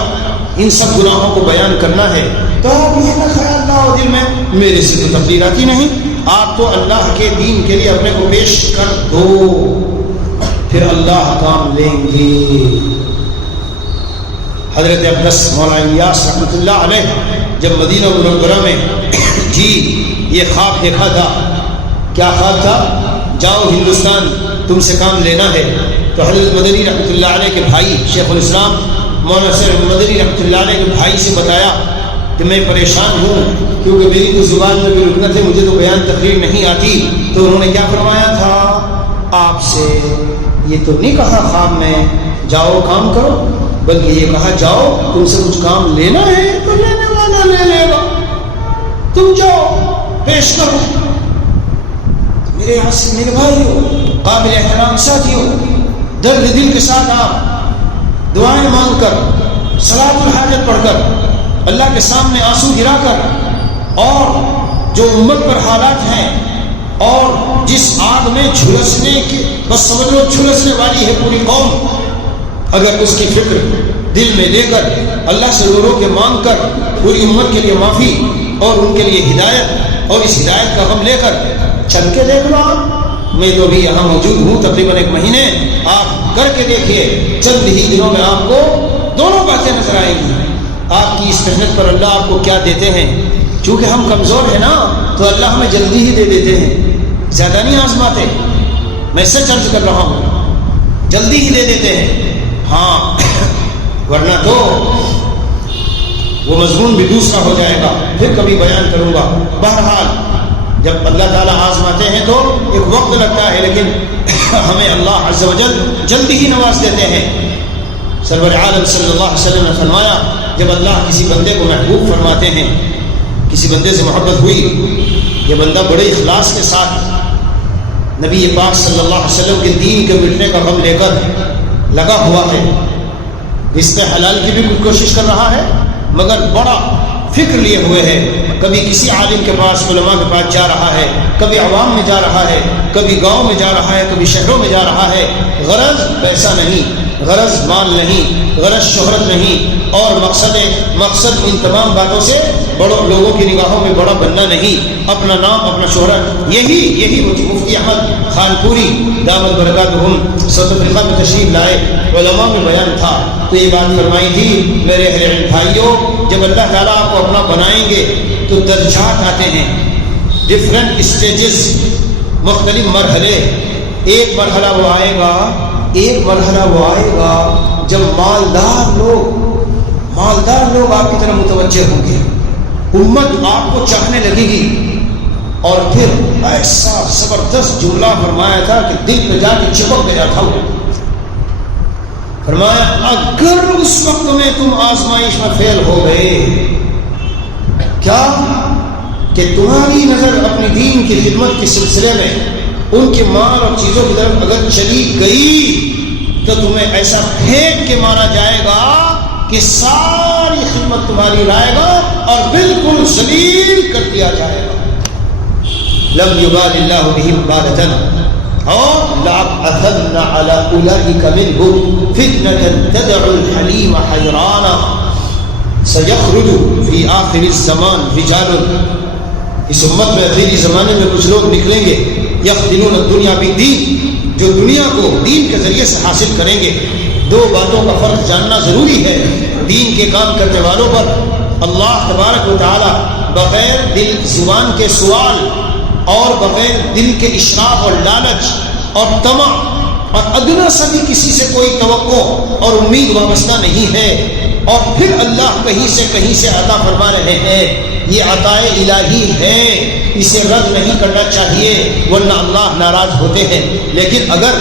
ان سب گناہوں کو بیان کرنا ہے، تو آپ یہ نہ خیال نہ ہو دل میں میرے سے تو تقریر آتی نہیں، آپ تو اللہ کے دین کے لیے اپنے کو پیش کر دو، پھر اللہ کام لیں گے۔ حضرت عباس مولا الیاس رحمۃ اللہ علیہ جب مدینہ منورہ میں جی یہ خواب دیکھا تھا، کیا خواب تھا؟ جاؤ ہندوستان تم سے کام لینا ہے، تو حضرت مدنی رحمۃ اللہ علیہ کے بھائی شیخ الاسلام مولانا صاحب مدنی رحمۃ اللہ علیہ کے بھائی سے بتایا کہ میں پریشان ہوں کیونکہ میری تو زبان میں بھی رکنت ہے، مجھے تو بیان تقریر نہیں آتی، تو انہوں نے کیا فرمایا تھا آپ سے؟ یہ تو نہیں کہا خواب میں جاؤ کام کرو، بلکہ یہ کہا جاؤ تم سے کچھ کام لینا ہے تو لینے والا لے لے گا، تم جاؤ پیش کرو۔ میرے بھائی ہو، قابل احترام ساتھی ہو، درد دل کے ساتھ آپ دعائیں مانگ کر، صلاۃ الحاجت پڑھ کر، اللہ کے سامنے آنسو گرا کر، اور جو امت پر حالات ہیں اور جس آگ میں جھلسنے کی بس سمجھ لو جھلسنے والی ہے پوری قوم، اگر اس کی فکر دل میں لے کر اللہ سے رو رو کے مانگ کر پوری امت کے لیے معافی اور ان کے لیے ہدایت اور اس ہدایت کا غم لے کر چل کے دیکھ لو آپ، میں تو بھی یہاں موجود ہوں تقریباً 1 مہینے، آپ کر کے دیکھیے، چند ہی دنوں میں آپ کو دونوں باتیں نظر آئیں گی، آپ کی اس محنت پر اللہ آپ کو کیا دیتے ہیں۔ چونکہ ہم کمزور ہیں نا تو اللہ ہمیں جلدی ہی دے دیتے ہیں، زیادہ نہیں آزماتے. میں سچ عرض کر رہا ہوں، جلدی ہی دے دیتے ہیں. ہاں ورنہ تو وہ مضمون بھی دوسرا ہو جائے گا، پھر کبھی بیان کروں گا. بہرحال جب اللہ تعالیٰ آزماتے ہیں تو ایک وقت لگتا ہے، لیکن ہمیں اللہ عز و جل جلدی ہی نواز دیتے ہیں. سرور عالم صلی اللہ علیہ وسلم نے فرمایا، جب اللہ کسی بندے کو محبوب فرماتے ہیں، کسی بندے سے محبت ہوئی، یہ بندہ بڑے اخلاص کے ساتھ نبی پاک صلی اللہ علیہ وسلم کے دین کے مٹنے کا غم لے کر لگا ہوا ہے، رزق حلال کی بھی کوشش کر رہا ہے، مگر بڑا فکر لیے ہوئے ہے. کبھی کسی عالم کے پاس، علماء کے پاس جا رہا ہے، کبھی عوام میں جا رہا ہے، کبھی گاؤں میں جا رہا ہے، کبھی شہروں میں جا رہا ہے. غرض پیسہ نہیں، غرض مال نہیں، غرض شہرت نہیں، اور مقصد ان تمام باتوں سے بڑوں لوگوں کی نگاہوں میں بڑا بننا نہیں، اپنا نام، اپنا شہرت. یہی مفتی احمد خان پوری دامت برکاتہم ساؤتھ افریقہ میں تشریف لائے، علماء میں بیان تھا تو یہ بات فرمائی تھی، میرے اہل علم بھائیوں، جب اللہ تعالیٰ آپ کو اپنا بنائیں گے تو درجات آتے ہیں، ڈفرینٹ اسٹیجز، مختلف مرحلے. ایک مرحلہ وہ آئے گا جب مالدار لوگ آپ کی طرف متوجہ ہوں گے، امت آپ کو چاہنے لگے گی. اور پھر ایسا زبردست جملہ فرمایا تھا کہ دل پہ جا کے چپک گیا تھا. فرمایا اگر اس وقت میں تم آزمائش میں فیل ہو گئے، کیا کہ تمہاری نظر اپنی دین کی خدمت کے سلسلے میں ان کے مال اور چیزوں کی طرف اگر چلی گئی تو تمہیں ایسا پھینک کے مارا جائے گا کہ ساری خدمت تمہاری لائے گا اور بالکل ذلیل کر دیا جائے گا. لم یبال اللہ بہم بالۃ اور لأبعثن علی اولئک منهم فتنة تدعو الحلیم حیرانا سیخرج فی آخر الزمان رجال. اس امت میں آخری زمانے میں کچھ لوگ نکلیں گے، یخدمون الدنیا بالدین، جو دنیا کو دین کے ذریعے سے حاصل کریں گے. دو باتوں کا فرق جاننا ضروری ہے دین کے کام کرنے والوں پر. اللہ تبارک و تعالی بغیر دل زبان کے سوال اور بغیر دل کے اشراف اور لالچ اور طمع اور ادنا سا بھی کسی سے کوئی توقع اور امید وابستہ نہیں ہے. اور پھر اللہ کہیں سے عطا فرما رہے ہیں، یہ عطائے الہی ہے، اسے رد نہیں کرنا چاہیے ورنہ اللہ ناراض ہوتے ہیں. لیکن اگر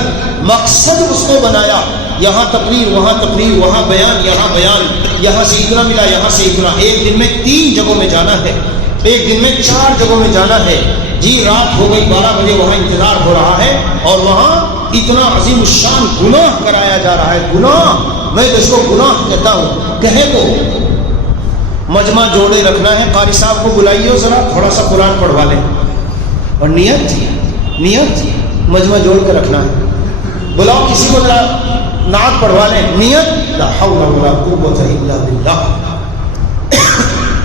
مقصد اس کو بنایا، یہاں تقریر وہاں بیان، یہاں سے اتنا ملا، یہاں سے اتنا، ایک دن میں 3 جگہوں میں جانا ہے، ایک دن میں 4 جگہوں میں جانا ہے، جی رات ہو گئی 12 بجے وہاں انتظار ہو رہا ہے اور وہاں اتنا عظیم الشان گناہ کرایا جا رہا ہے. گناہ، میں تو اس کو گناہ کہتا ہوں. کہے کو مجمع جوڑے رکھنا ہے، قاری صاحب کو بلائیے ذرا تھوڑا سا قرآن پڑھوا لیں، اور نیت مجمع جوڑ کے رکھنا ہے. بلاؤ کسی کو ذرا نعت پڑھوا لیں، نیت لا حول ولا قوت الا باللہ.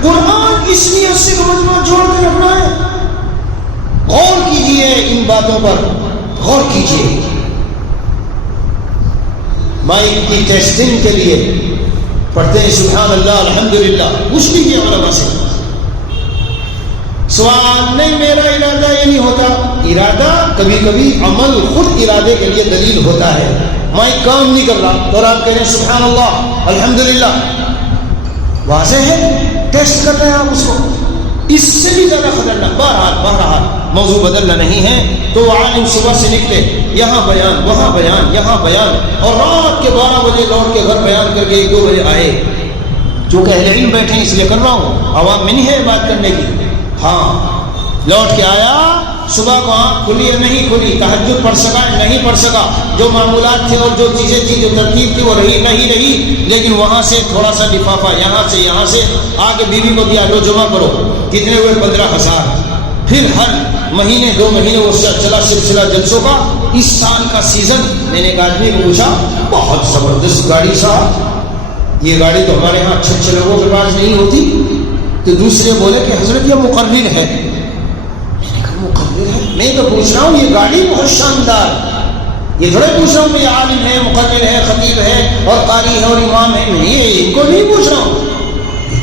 قرآن اس نیت سے مجمع جوڑ کے رکھنا ہے. غور کیجئے ان باتوں پر، غور کیجئے. مائک کی ٹیسٹنگ کے لیے پڑھتے ہیں سبحان اللہ الحمدللہ، پوچھ لیجیے علماء سے. سوال نہیں، میرا ارادہ یہ نہیں ہوتا. ارادہ کبھی کبھی عمل خود ارادے کے لیے دلیل ہوتا ہے. مائک کام نہیں کر رہا اور آپ کہہ رہے ہیں سبحان اللہ الحمدللہ، واضح ہے ٹیسٹ کر رہے ہیں آپ اس کو. اس سے بھی زیادہ خطرناک. بہرحال موضوع بدلنا نہیں ہے. تو عالم صبح سے نکلے، یہاں بیان وہاں بیان یہاں بیان، اور رات کے 12 بجے لوٹ کے گھر بیان کر کے 1-2 بجے آئے. چونکہ اہل علم بیٹھے اس لیے کر رہا ہوں، عوام میں نہیں ہے بات کرنے کی. ہاں لوٹ کے آیا، صبح کو آنکھ کھلی ہے نہیں کھلی، تہجد پڑھ سکا نہیں پڑھ سکا، جو معمولات تھے اور جو چیزیں تھی، جو ترتیب تھی وہ نہیں رہی. لیکن وہاں سے تھوڑا سا لفافہ یہاں سے آگے بیوی کو دیا، لو جمع کرو. کتنے ہوئے؟ 15,000. پھر ہر مہینے 2 مہینے وہ چلا سلسلہ جلسوں کا. اس سال کا سیزن میں نے ایک آدمی کو پوچھا، بہت زبردست گاڑی صاحب، یہ گاڑی تو ہمارے یہاں اچھے لوگوں کے پاس نہیں ہوتی. تو دوسرے بولے کہ حضرت یہ مقرر ہے. میں نے کہا مقرر ہے؟ میں تو پوچھ رہا ہوں یہ گاڑی بہت شاندار. یہ تھوڑے پوچھ رہا ہوں کہ عالم ہے، مقرر ہے، خطیب ہے اور قاری ہے اور امام ہے. نہیں، ان کو نہیں پوچھ رہا ہوں.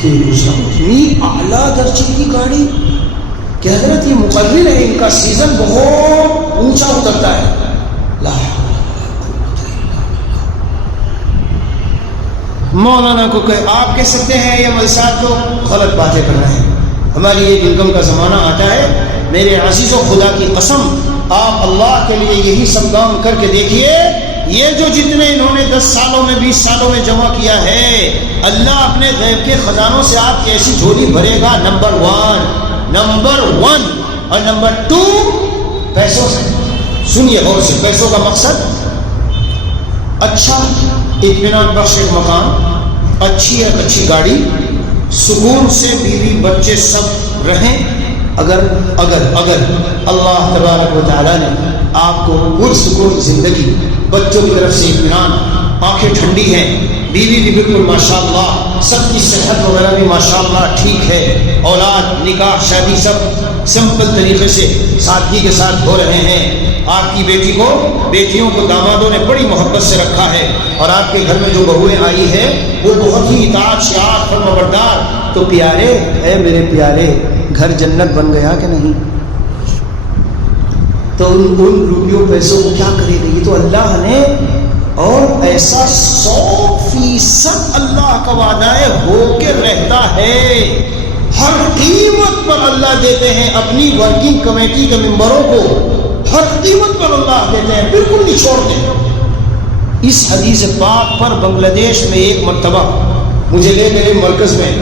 اتنی اعلیٰ درجے کی گاڑی کہ حضرت یہ مقرر ہے، ان کا سیزن بہت اونچا اترتا ہے. لا مولانا کو کہ آپ کہہ سکتے ہیں یہ ملسات لوگ غلط باتیں کر رہے ہیں، ہماری یہ انکم کا زمانہ آتا ہے. میرے عزیزو خدا کی قسم، آپ اللہ کے لیے یہی سب کام کر کے دیکھیے. یہ جو جتنے انہوں نے 10 سالوں میں 20 سالوں میں جمع کیا ہے، اللہ اپنے غیب کے خزانوں سے آپ کی ایسی جھولی بھرے گا. نمبر 1 اور نمبر 2 پیسوں سے. سنیے غور سے، پیسوں کا مقصد اچھا اطمینان بخش ایک مکان، اچھی گاڑی، سکون سے بیوی بچے سب رہیں. اگر اللہ تبارک و تعالیٰ نے آپ کو پرسکون زندگی، بچوں کی طرف سے اطمینان، آنکھیں ٹھنڈی ہیں، بیوی بھی بالکل ماشاءاللہ، سب کی صحت وغیرہ بھی ماشاءاللہ ٹھیک ہے، اولاد نکاح شادی سب سمپل طریقے سے سادگی کے ساتھ ہو رہے ہیں. آپ کی بیٹیوں کو دامادوں نے بڑی محبت سے رکھا ہے، اور آپ کے گھر میں جو بہویں آئی ہیں وہ بہت ہی اطاعت شیار فرمانبردار. تو پیارے اے میرے پیارے، گھر جنت بن گیا کہ نہیں؟ تو ان روپیوں پیسوں کو کیا کرے گا؟ یہ تو اللہ نے، اور ایسا 100% اللہ کا وعدہ ہے، ہو کے رہتا ہے. ہر قیمت پر اللہ دیتے ہیں اپنی ورکنگ کمیٹی کے ممبروں کو، ہر قیمت پر اللہ دیتے ہیں، بالکل نہیں چھوڑتے. اس حدیث پاک پر بنگلہ دیش میں ایک مرتبہ مجھے لے گئے مرکز میں،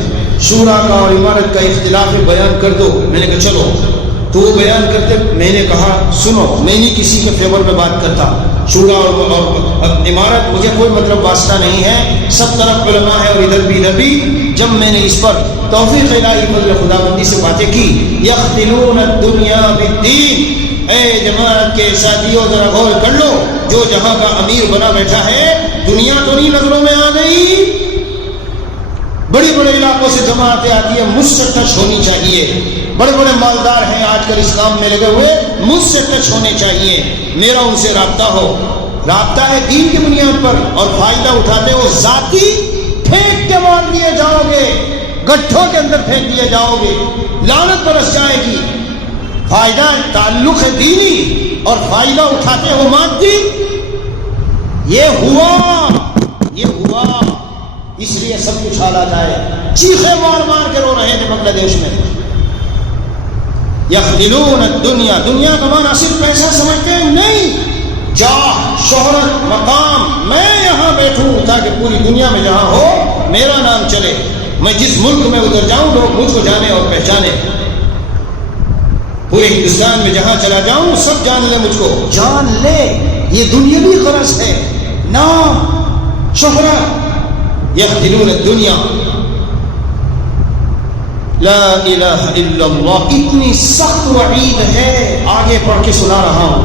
شورا کا اور عمارت کا اختلاف بیان کر دو. میں نے کہا چلو. تو وہ بیان کرتے، میں نے کہا سنو، میں نہیں کسی کے فیور میں بات کرتا، شورا اور عمارت مجھے کوئی مطلب واسطہ نہیں ہے، سب طرف علماء ہے اور ادھر بھی. جب میں نے اس پر توفیق الہی فضل خداوندی سے باتیں کی، یختلون الدنیا بالدین، اے جماعت کے ساتھیوں ذرا غور کر لو، جو جہاں کا امیر بنا بیٹھا ہے، دنیا تو نہیں نظروں میں آ گئی. بڑے بڑے علاقوں سے جماعتیں آتی ہے، مجھ سے ٹچ ہونی چاہیے. بڑے بڑے مالدار ہیں آج کل اس کام میں لگے ہوئے، مجھ سے ٹچ ہونے چاہیے، میرا ان سے رابطہ ہو. رابطہ ہے دین کی بنیاد پر، اور فائدہ اٹھاتے ہو ذاتی پھینک کے مار دیے جاؤ گے، گٹھوں کے اندر پھینک دیے جاؤ گے، لعنت برس جائے گی. فائدہ تعلق ہے دینی، اور فائدہ اٹھاتے ہو مادی. یہ ہوا اس لیے سب کچھ حالات آئے. چیخے مار مار کے رو رہے تھے بنگلہ دیش میں. یخدلون الدنیا، دنیا کا معنی صرف پیسہ سمجھتے ہیں؟ نہیں، جاہ، شہرت، مقام. میں یہاں بیٹھوں تاکہ پوری دنیا میں جہاں ہو میرا نام چلے. میں جس ملک میں ادھر جاؤں لوگ مجھ کو جانے اور پہچانے. پورے ہندوستان میں جہاں چلا جاؤں سب جان لے مجھ کو. جان لے، یہ دنیاوی غرض ہے، نام، شہرت. یخدلون الدنیا، لا الہ الا اللہ. اتنی سخت وعید ہے، آگے پڑھ کے سنا رہا ہوں.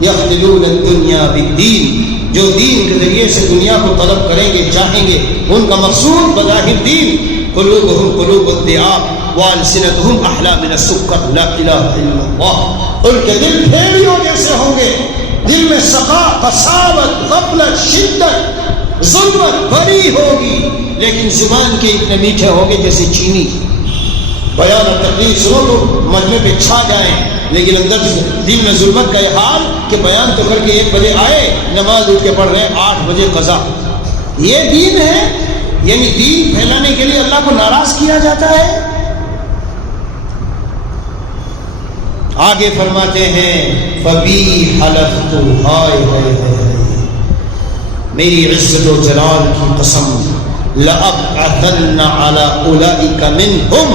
یخدلون الدنیا بالدین، جو دین کے ذریعے سے دنیا کو طلب کریں گے، چاہیں گے، ان کا مقصود بظاہر دین. قلوبہم قلوب الذئاب والسنتہم احلی من السکر، لا الہ الا اللہ. ان کے دل بھیڑیوں جیسے ہوں گے، دل میں سخا، قساوت، غفلت، شدت، ظلمت بری ہوگی، لیکن زبان کے اتنے میٹھے ہوں گے جیسے چینی. بیان اور تقریر سنو تو مجمع پہ چھا جائیں، لیکن اندر دل میں ظلمت کا یہ حال کہ بیان تو کر کے 1 بجے آئے، نماز اٹھ کے پڑھ رہے ہیں 8 بجے قضا. یہ دین ہے؟ یعنی دین پھیلانے کے لیے اللہ کو ناراض کیا جاتا ہے. آگے فرماتے ہیں فبی حلفت، ہائے ہائے ہائے، میری عزت و جلال کی قسم، لأبعثن على أولئك منهم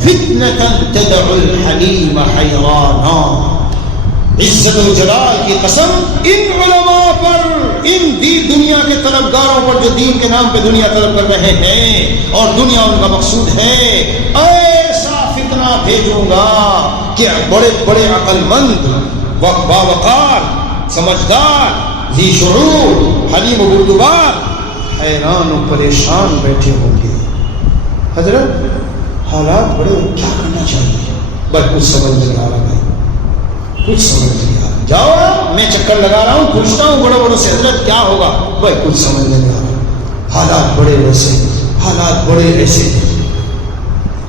فتنة تدع الحليم حيرانا. عزت و جلال کی قسم، ان علماء پر، ان دنیا کے طلبگاروں پر جو دین کے نام پہ دنیا طلب کر رہے ہیں اور دنیا ان کا مقصود ہے، ایسا فتنہ بھیجوں گا کہ بڑے بڑے عقل مند، باوقار، سمجھدار، ذی شعور، حلیم و بردبار حیران و پریشان بیٹھے ہوں گے. حضرت حالات بڑے، کیا کرنا چاہیے؟ بس کچھ سمجھ نہیں آ رہا بھائی، کچھ سمجھ نہیں آ رہا. جاؤ، میں چکر لگا رہا ہوں، پوچھتا ہوں بڑے بڑوں سے، حضرت کیا ہوگا؟ بھائی کچھ سمجھ نہیں آ رہا. حالات بڑے ویسے، حالات بڑے ایسے.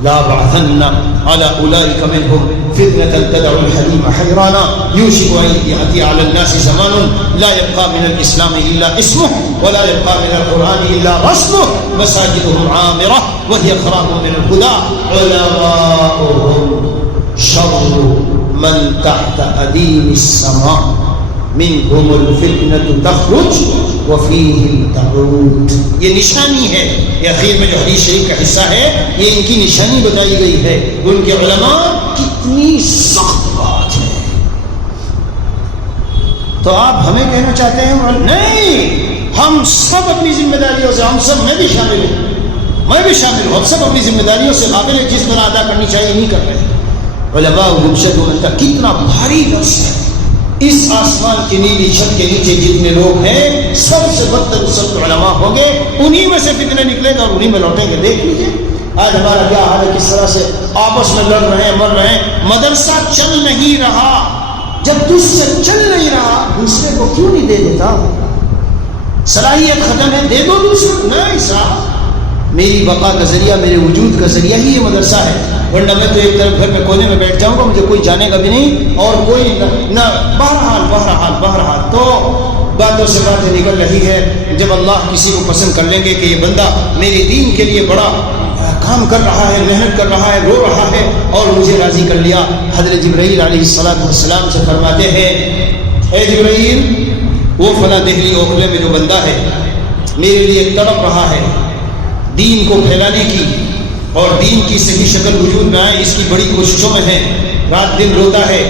لا بعثن على أولئك منهم فتنة تدعو الحليم حيرانا يوشك أن يأتي على الناس زمان لا يبقى من الإسلام إلا اسمه ولا يبقى من القرآن إلا رسمه مساجدهم عامرة وهي خراب من الهدى علماؤهم شر من تحت أديم السماء منهم الفتنة تخرج وفيهم تعود. یہ نشانی ہے، یہ اخیر میں جو حدیث شریف کا حصہ ہے یہ ان کی نشانی بتائی گئی ہے. ان کے علماء کتنی سخت بات ہے. تو آپ ہمیں کہنا چاہتے ہیں نہیں، ہم سب اپنی ذمہ داریوں سے، ہم سب میں بھی شامل ہوں، ہم سب اپنی ذمہ داریوں سے قابل جس طرح ادا کرنی چاہیے نہیں کر رہے. علماء کا کتنا بھاری لفظ ہے. اس آسمان کی نیلی چھت کے نیچے جتنے لوگ ہیں سب سے بدتر سب علماء ہوں گے، انہی میں سے فتنے نکلے گا اور انہی میں لوٹیں گے. دیکھ لیجیے آج ہمارا کیا حال ہے، کس طرح سے آپس میں لڑ رہے ہیں، مر رہے ہیں. مدرسہ چل نہیں رہا، جب تجھ سے چل نہیں رہا دوسرے کو کیوں نہیں دے دیتا؟ صلاحیت ختم ہے، دے دو دوسرے. نہیں صاحب، میری بقا کا ذریعہ، میرے وجود کا ذریعہ ہی یہ مدرسہ ہے، ورنہ میں تو ایک طرف گھر میں کونے میں بیٹھ جاؤں گا، مجھے کوئی جانے گا بھی نہیں اور کوئی نہ. بہرحال تو باتوں سے باتیں نکل رہی ہے. جب اللہ کسی کو پسند کر لیں گے کہ یہ بندہ میرے دین کے لیے بڑا کام کر رہا ہے، محنت کر رہا ہے، رو رہا ہے اور مجھے راضی کر لیا. حضرت جبرائیل علیہ السلام سے فرماتے ہیں اے جبرائیل، وہ فلاں دہلی اوکھلے میں جو بندہ ہے میرے لیے تڑپ رہا ہے دین کو پھیلانے کی اور دین کی صحیح شکل وجود میں آئے، اس کی بڑی کوششوں میں ہے، رات دن روتا ہے،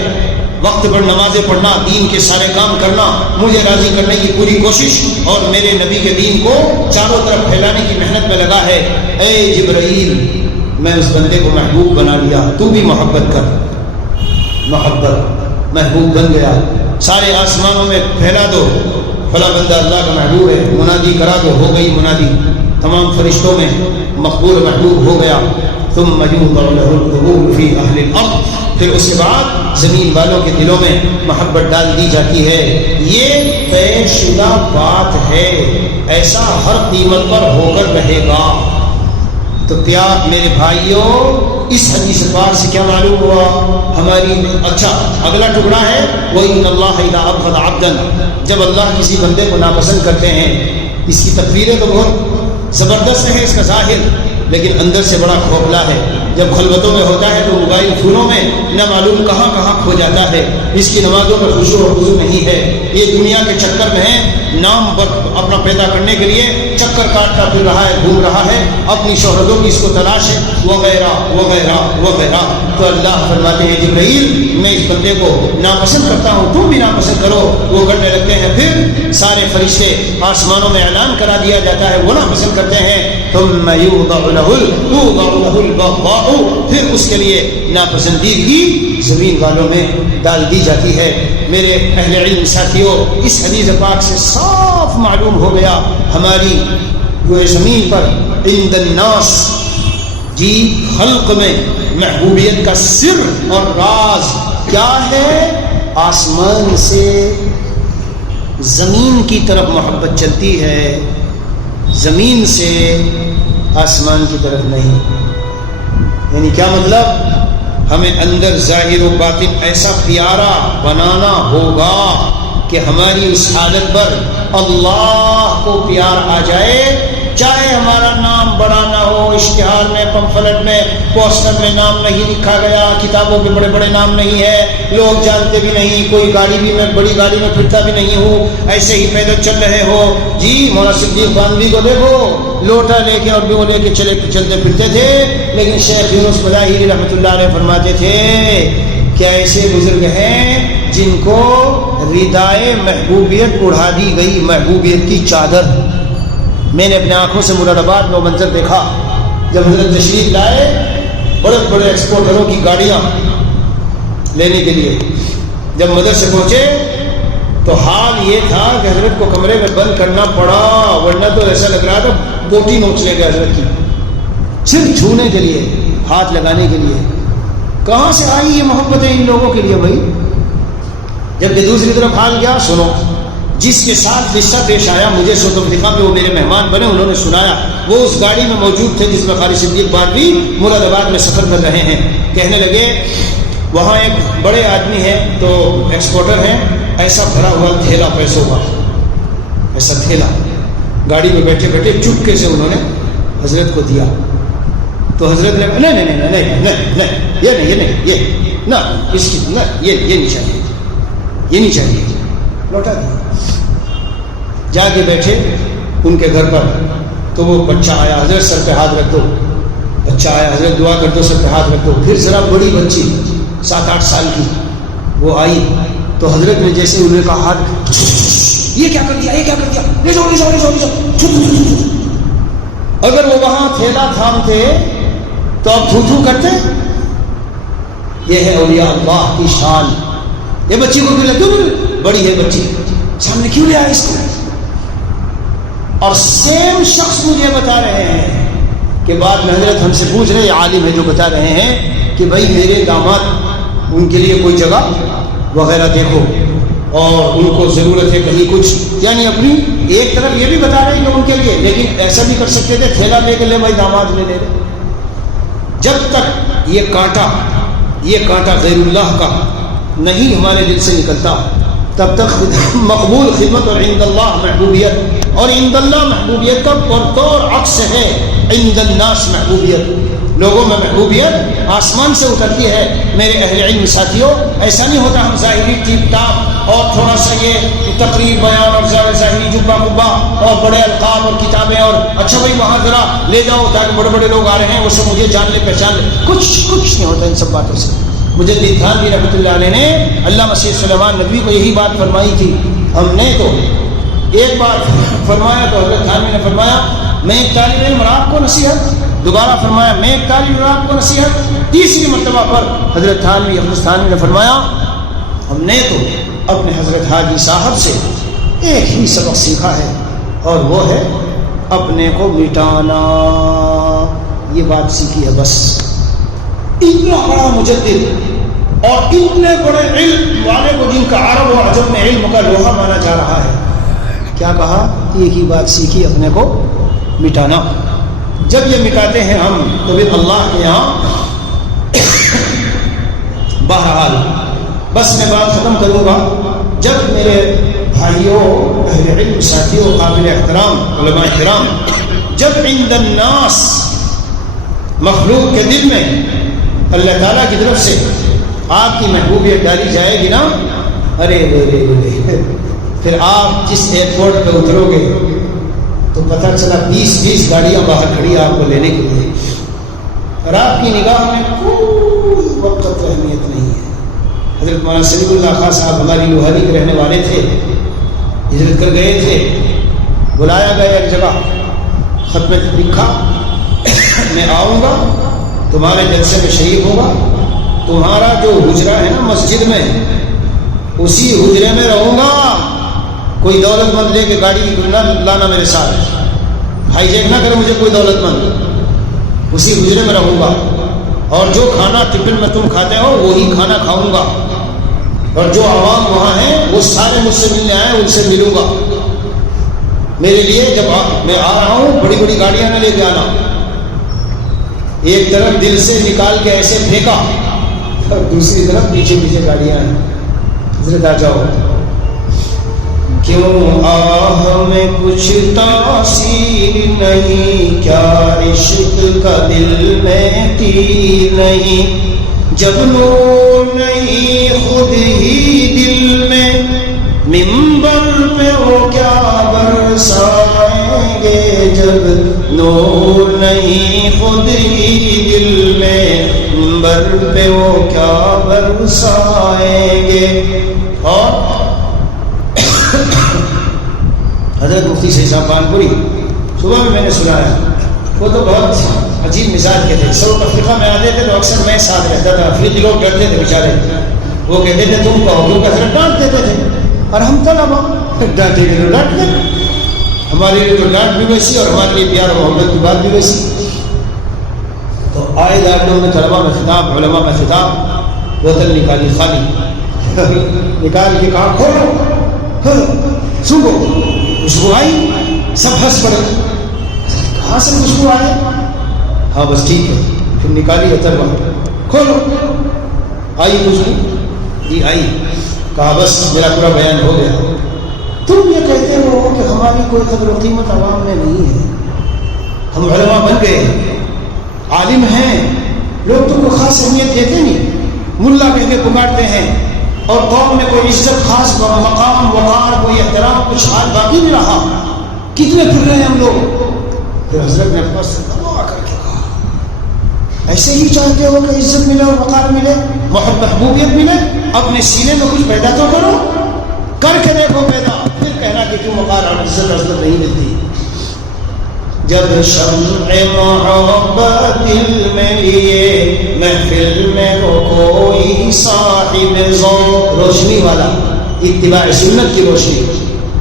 وقت پر نمازیں پڑھنا، دین کے سارے کام کرنا، مجھے راضی کرنے کی پوری کوشش اور میرے نبی کے دین کو چاروں طرف پھیلانے کی محنت میں لگا ہے. اے جبرائیل، میں اس بندے کو محبوب بنا لیا، تو بھی محبت کر. محبت محبوب بن گیا، سارے آسمانوں میں پھیلا دو فلاں بندہ اللہ کا محبوب ہے، منادی کرا دو، ہو گئی منادی، تمام فرشتوں میں مقبول محبوب ہو گیا. ثم يوضع له القبول في اهل الارض، پھر اس کے بعد زمین والوں کے دلوں میں محبت ڈال دی جاتی ہے. یہ طے شدہ بات ہے، ایسا ہر قیمت پر ہو کر رہے گا. تو پیار میرے بھائیوں، اس حدیث پاک سے کیا معلوم ہوا ہماری؟ اچھا اگلا ٹکڑا ہے وَإِنَّ اللَّهَ إِذَا أَبْغَضَ عَبْدًا، جب اللہ کسی بندے کو ناپسند کرتے ہیں. اس کی تقریریں تو بہت زبردست ہے اس کا ظاہر، لیکن اندر سے بڑا کھوکھلا ہے. جب خلوتوں میں ہوتا ہے تو موبائل فونوں میں نہ معلوم کہاں کہاں کھو جاتا ہے. اس کی نمازوں میں خشوع و خضوع نہیں ہے. یہ دنیا کے چکر میں ہے، نام اپنا پیدا کرنے کے لیے چکر کاٹتا پھر رہا ہے، گھوم رہا ہے، اپنی شہرتوں کی اس کو تلاش ہے، وغیرہ وغیرہ وغیرہ. تو اللہ فرماتے ہیں جبرائیل، میں اس بندے کو ناپسند کرتا ہوں، تم بھی ناپسند کرو. وہ کرنے لگتے ہیں، پھر سارے فرشتے آسمانوں میں اعلان کرا دیا جاتا ہے وہ ناپسند کرتے ہیں. ثم يوضع له البغضاء، پھر اس کے لیے ناپسندیدگی زمین والوں میں ڈال دی جاتی ہے. میرے اہل علم ساتھیوں، اس حدیث پاک سے صاف معلوم ہو گیا ہماری جو زمین پر عند الناس جی خلق میں محبوبیت کا سر اور راز کیا ہے. آسمان سے زمین کی طرف محبت چلتی ہے، زمین سے آسمان کی طرف نہیں. یعنی کیا مطلب؟ ہمیں اندر ظاہر و باطن ایسا پیارا بنانا ہوگا کہ ہماری اس حالت پر اللہ کو پیار آ جائے، چاہے ہمارا نام بڑا نہ ہو، اشتہار میں، پمفلٹ میں، پوسٹر میں نام نہیں لکھا گیا، کتابوں پہ بڑے بڑے نام نہیں ہے، لوگ جانتے بھی نہیں، کوئی گاڑی بھی میں بڑی گاڑی میں پھرتا بھی نہیں ہوں، ایسے ہی پیدل چل رہے ہو. جی مولانا صدیق بانوی کو دیکھو، لوٹا لے کے اور وہ لے کے چلتے پھرتے تھے، لیکن شیخ یونس مظاہری رحمۃ اللہ علیہ فرماتے تھے کہ ایسے بزرگ ہیں جن کو ردائے محبوبیت اڑا دی گئی، محبوبیت کی چادر. میں نے اپنے آنکھوں سے مراد آباد میں وہ منظر دیکھا جب حضرت تشریف لائے، بڑے بڑے ایکسپورٹروں کی گاڑیاں لینے کے لیے جب مدرسے پہنچے تو حال یہ تھا کہ حضرت کو کمرے میں بند کرنا پڑا، ورنہ تو ایسا لگ رہا تھا بوٹی نوچ لے گئے حضرت کی، صرف چھونے کے لیے، ہاتھ لگانے کے لیے. کہاں سے آئی یہ محبت ہے ان لوگوں کے لیے بھائی؟ جب کہ دوسری طرف حال کیا سنو، جس کے ساتھ قصہ پیش آیا مجھے ساؤتھ افریقہ میں، وہ میرے مہمان بنے، انہوں نے سنایا، وہ اس گاڑی میں موجود تھے جس میں قاری صدیق باروی مراد آباد میں سفر کر رہے ہیں۔ کہنے لگے وہاں ایک بڑے آدمی ہیں تو ایکسپورٹر ہیں، ایسا بھرا ہوا تھیلا پیسوں کا، ایسا تھیلا گاڑی میں بیٹھے بیٹھے چپکے سے انہوں نے حضرت کو دیا۔ تو حضرت نے نہیں نہیں نہیں نہیں نہیں نہیں یہ نہیں، یہ نہیں، یہ نہ اس کی نہ، یہ نہیں چاہیے، یہ نہیں چاہیے، لوٹا دیا۔ جا کے بیٹھے ان کے گھر پر، تو وہ بچہ آیا، حضرت سر پہ ہاتھ رکھ دو، بچہ آیا، حضرت دعا کر دو، سر پہ ہاتھ رکھ دو۔ پھر ذرا بڑی بچی 7-8 سال کی وہ آئی، تو حضرت نے جیسے انہیں کہا ہاتھ، یہ کیا کر دیا، یہ کیا کر دیا، لے جاؤ لے جاؤ لے جاؤ لے جاؤ۔ اگر وہ وہاں تھیلا تھامتے تو اب تھو تھو کرتے۔ یہ ہے اولیاء اللہ کی شان۔ یہ بچی کو بھی لگے بڑی ہے بچی، سامنے کیوں لے آئے اس کو؟ اور سیم شخص مجھے بتا رہے ہیں کہ بعد میں حضرت ہم سے پوچھ رہے، عالم ہے جو بتا رہے ہیں کہ بھائی میرے داماد، ان کے لیے کوئی جگہ وغیرہ دیکھو، اور ان کو ضرورت ہے کہیں کچھ، یعنی اپنی ایک طرف یہ بھی بتا رہے ہیں کہ ان کے لیے، لیکن ایسا بھی کر سکتے تھے تھیلا لے کے لے بھائی داماد لے لے۔ جب تک یہ کانٹا غیر اللہ کا نہیں ہمارے دل سے نکلتا، تب تک مقبول خدمت اور عند اللہ محبوبیت، اور عند اللہ محبوبیت کا پرطور عکس ہے عند الناس محبوبیت۔ لوگوں میں محبوبیت آسمان سے اترتی ہے۔ میرے اہل علم ساتھیوں، ایسا نہیں ہوتا ہم ظاہری ٹیپ ٹاپ اور تھوڑا سا یہ تقریر بیان اور ظاہری جبہ کبا اور بڑے القاب اور کتابیں، اور اچھا بھائی وہاں ذرا لے جاؤ تاکہ بڑے بڑے لوگ آ رہے ہیں وہ سب مجھے جان لے پہچان لے، کچھ نہیں ہوتا ان سب باتوں سے۔ مجدد تھانوی رحمۃ اللہ علیہ نے علامہ سید سلیمان ندوی کو یہی بات فرمائی تھی۔ ہم نے تو ایک بار فرمایا تو حضرت تھانوی نے فرمایا میں ایک طالب علم آپ کو نصیحت، دوبارہ فرمایا میں ایک طالب علم آپ کو نصیحت، تیسری مرتبہ پر حضرت تھانوی نے فرمایا ہم نے تو اپنے حضرت حاجی صاحب سے ایک ہی سبق سیکھا ہے، اور وہ ہے اپنے کو مٹانا۔ یہ بات سیکھی ہے بس۔ اتنا بڑا مجدد اور اتنے بڑے علم والے کو جن کا عرب و عجم میں علم کا لوہا مانا جا رہا ہے، کیا کہا؟ ایک ہی بات سیکھی، اپنے کو مٹانا۔ جب یہ مٹاتے ہیں ہم تو پھر اللہ کے یہاں بہرحال بس میں بات ختم کروں گا۔ جب میرے بھائیوں، اہل علم ساتھیوں، قابل احترام علماء کرام، جب عند الناس مخلوق کے دل میں اللہ تعالیٰ کی طرف سے آپ کی محبوبیت ڈالی جائے گی نا، ارے پھر آپ جس ایئرپورٹ پہ اترو گے تو پتہ چلا 20 گاڑیاں باہر کھڑی آپ کو لینے کے لیے، اور آپ کی نگاہ میں کوئی وقت اہمیت نہیں ہے۔ حضرت مولانا سلیم اللہ خان صاحب ہماری لوہاری کے رہنے والے تھے، ہجرت کر گئے تھے، بلایا گیا ایک جگہ، خط میں لکھا میں آؤں گا، تمہارے جلسے میں شریک ہوگا، تمہارا جو حجرہ ہے نا مسجد میں، اسی حجرے میں رہوں گا، کوئی دولت مند لے کے گاڑی نہ لانا میرے ساتھ، ہائی جیک نہ کرے مجھے کوئی دولت مند، اسی حجرے میں رہوں گا، اور جو کھانا ٹفن میں تم کھاتے ہو وہی کھانا کھاؤں گا، اور جو عوام وہاں ہیں وہ سارے مجھ سے ملنے آئے ان سے ملوں گا۔ میرے لیے جب میں آ رہا ہوں بڑی بڑی گاڑیاں نہ لے کے آنا۔ ایک طرف دل سے نکال کے ایسے پھینکا اور دوسری طرف پیچھے پیچھے گاڑیاں ہیں، حضرت آ جاؤ۔ کیوں آہ میں کچھ تاثیر نہیں، کیا عشق کا دل میں تیر نہیں، جب نور نہیں خود ہی دل میں، منبر پہ وہ کیا برسائیں گے، جب نور نہیں خود ہی دل میں، منبر پہ وہ کیا برسائیں گے۔ اور حضرت مفتی سید صاحب پانپوری صبح میں نے سنا ہے، وہ تو بہت عجیب مزاج کے تھے، ساؤتھ افریقہ میں آتے تھے تو اکثر میں ساتھ رہتا تھا، افریقی لوگ ڈرتے تھے بیچارے، وہ کہتے تھے تم کہو، کیونکہ حضرت ڈانٹ دیتے تھے، اور ہم طلبا ڈانٹے گے تو ڈانٹ دیں، ہمارے لیے تو ڈانٹ بھی ویسی اور ہمارے لیے پیار و محبت کی بات بھی ویسی۔ تو آئے داروں میں طلبا میں خطاب، علماء میں خطاب، بوتل نکالی خالی، نکال کے کہا کھولو، صبح خوشبو آئی، سب ہنس پڑے، کہاں سے خوشبو آئے؟ ہاں بس ٹھیک ہے، پھر نکالی عطر وہاں، کھولو، آئی خوشبو؟ جی آئی۔ کہا بس میرا پورا بیان ہو گیا۔ تم یہ کہتے ہو کہ ہماری کوئی قدر و قیمت عوام میں نہیں ہے، ہم علماء بن گئے، عالم ہیں، لوگ تم کو خاص اہمیت دیتے نہیں، ملا کہہ کے پکارتے ہیں، اور قوم میں کوئی عزت، خاص مقام، وقار، کوئی احترام، کچھ حال باقی نہیں رہا، کتنے پھر رہے ہیں ہم لوگ۔ پھر حضرت نے بس دعا کر کے کہا ایسے ہی چاہتے ہو کہ عزت ملے اور وقار ملے، محبوبیت ملے، اپنے سینے میں کچھ پیدا تو کرو، کر کے دیکھو پیدا، پھر کہنا کہ کیوں وقار اور عزت نہیں ملتی۔ جب شمع محبت دل میں لیے محفل میں ہو کوئی صاحب ذوق، روشنی والا، اتباع سنت کی روشنی،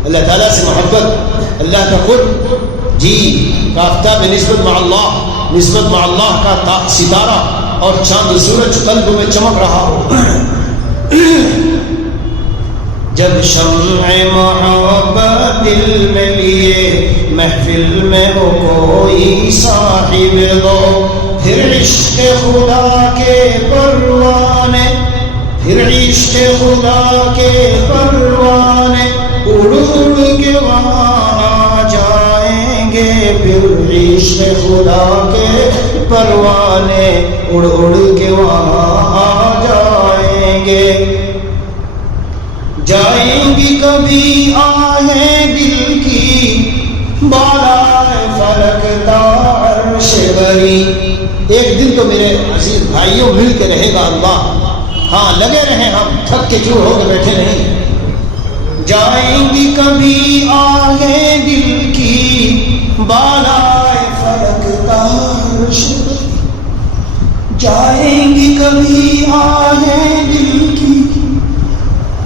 اللہ تعالیٰ سے محبت، اللہ کا قرب، جی کا آفتاب نسبت مع اللہ، نسبت مع اللہ کا ستارہ اور چاند سورج قلب میں چمک رہا ہو۔ جب شمع محبت دل میں لیے محفل میں ہو کوئی صاحب ذوق، پھر عشق خدا کے پروانے، پھر عشق خدا کے پروانے اڑ اڑ کے وہاں آ جائیں گے، پھر عشق خدا کے پروانے اڑ اڑ کے وہاں آ جائیں گے۔ جائیں گی کبھی آہیں دل کی بالائے فلک تا عرش بری، ایک دن تو میرے عزیز بھائیوں مل کے رہے گا اللہ، ہاں لگے رہیں، ہم تھک کے کیوں ہو کے بیٹھے نہیں۔ جائیں گی کبھی آہیں دل کی بالائے فلک تا عرش بری، جائیں گی کبھی آہیں دل کی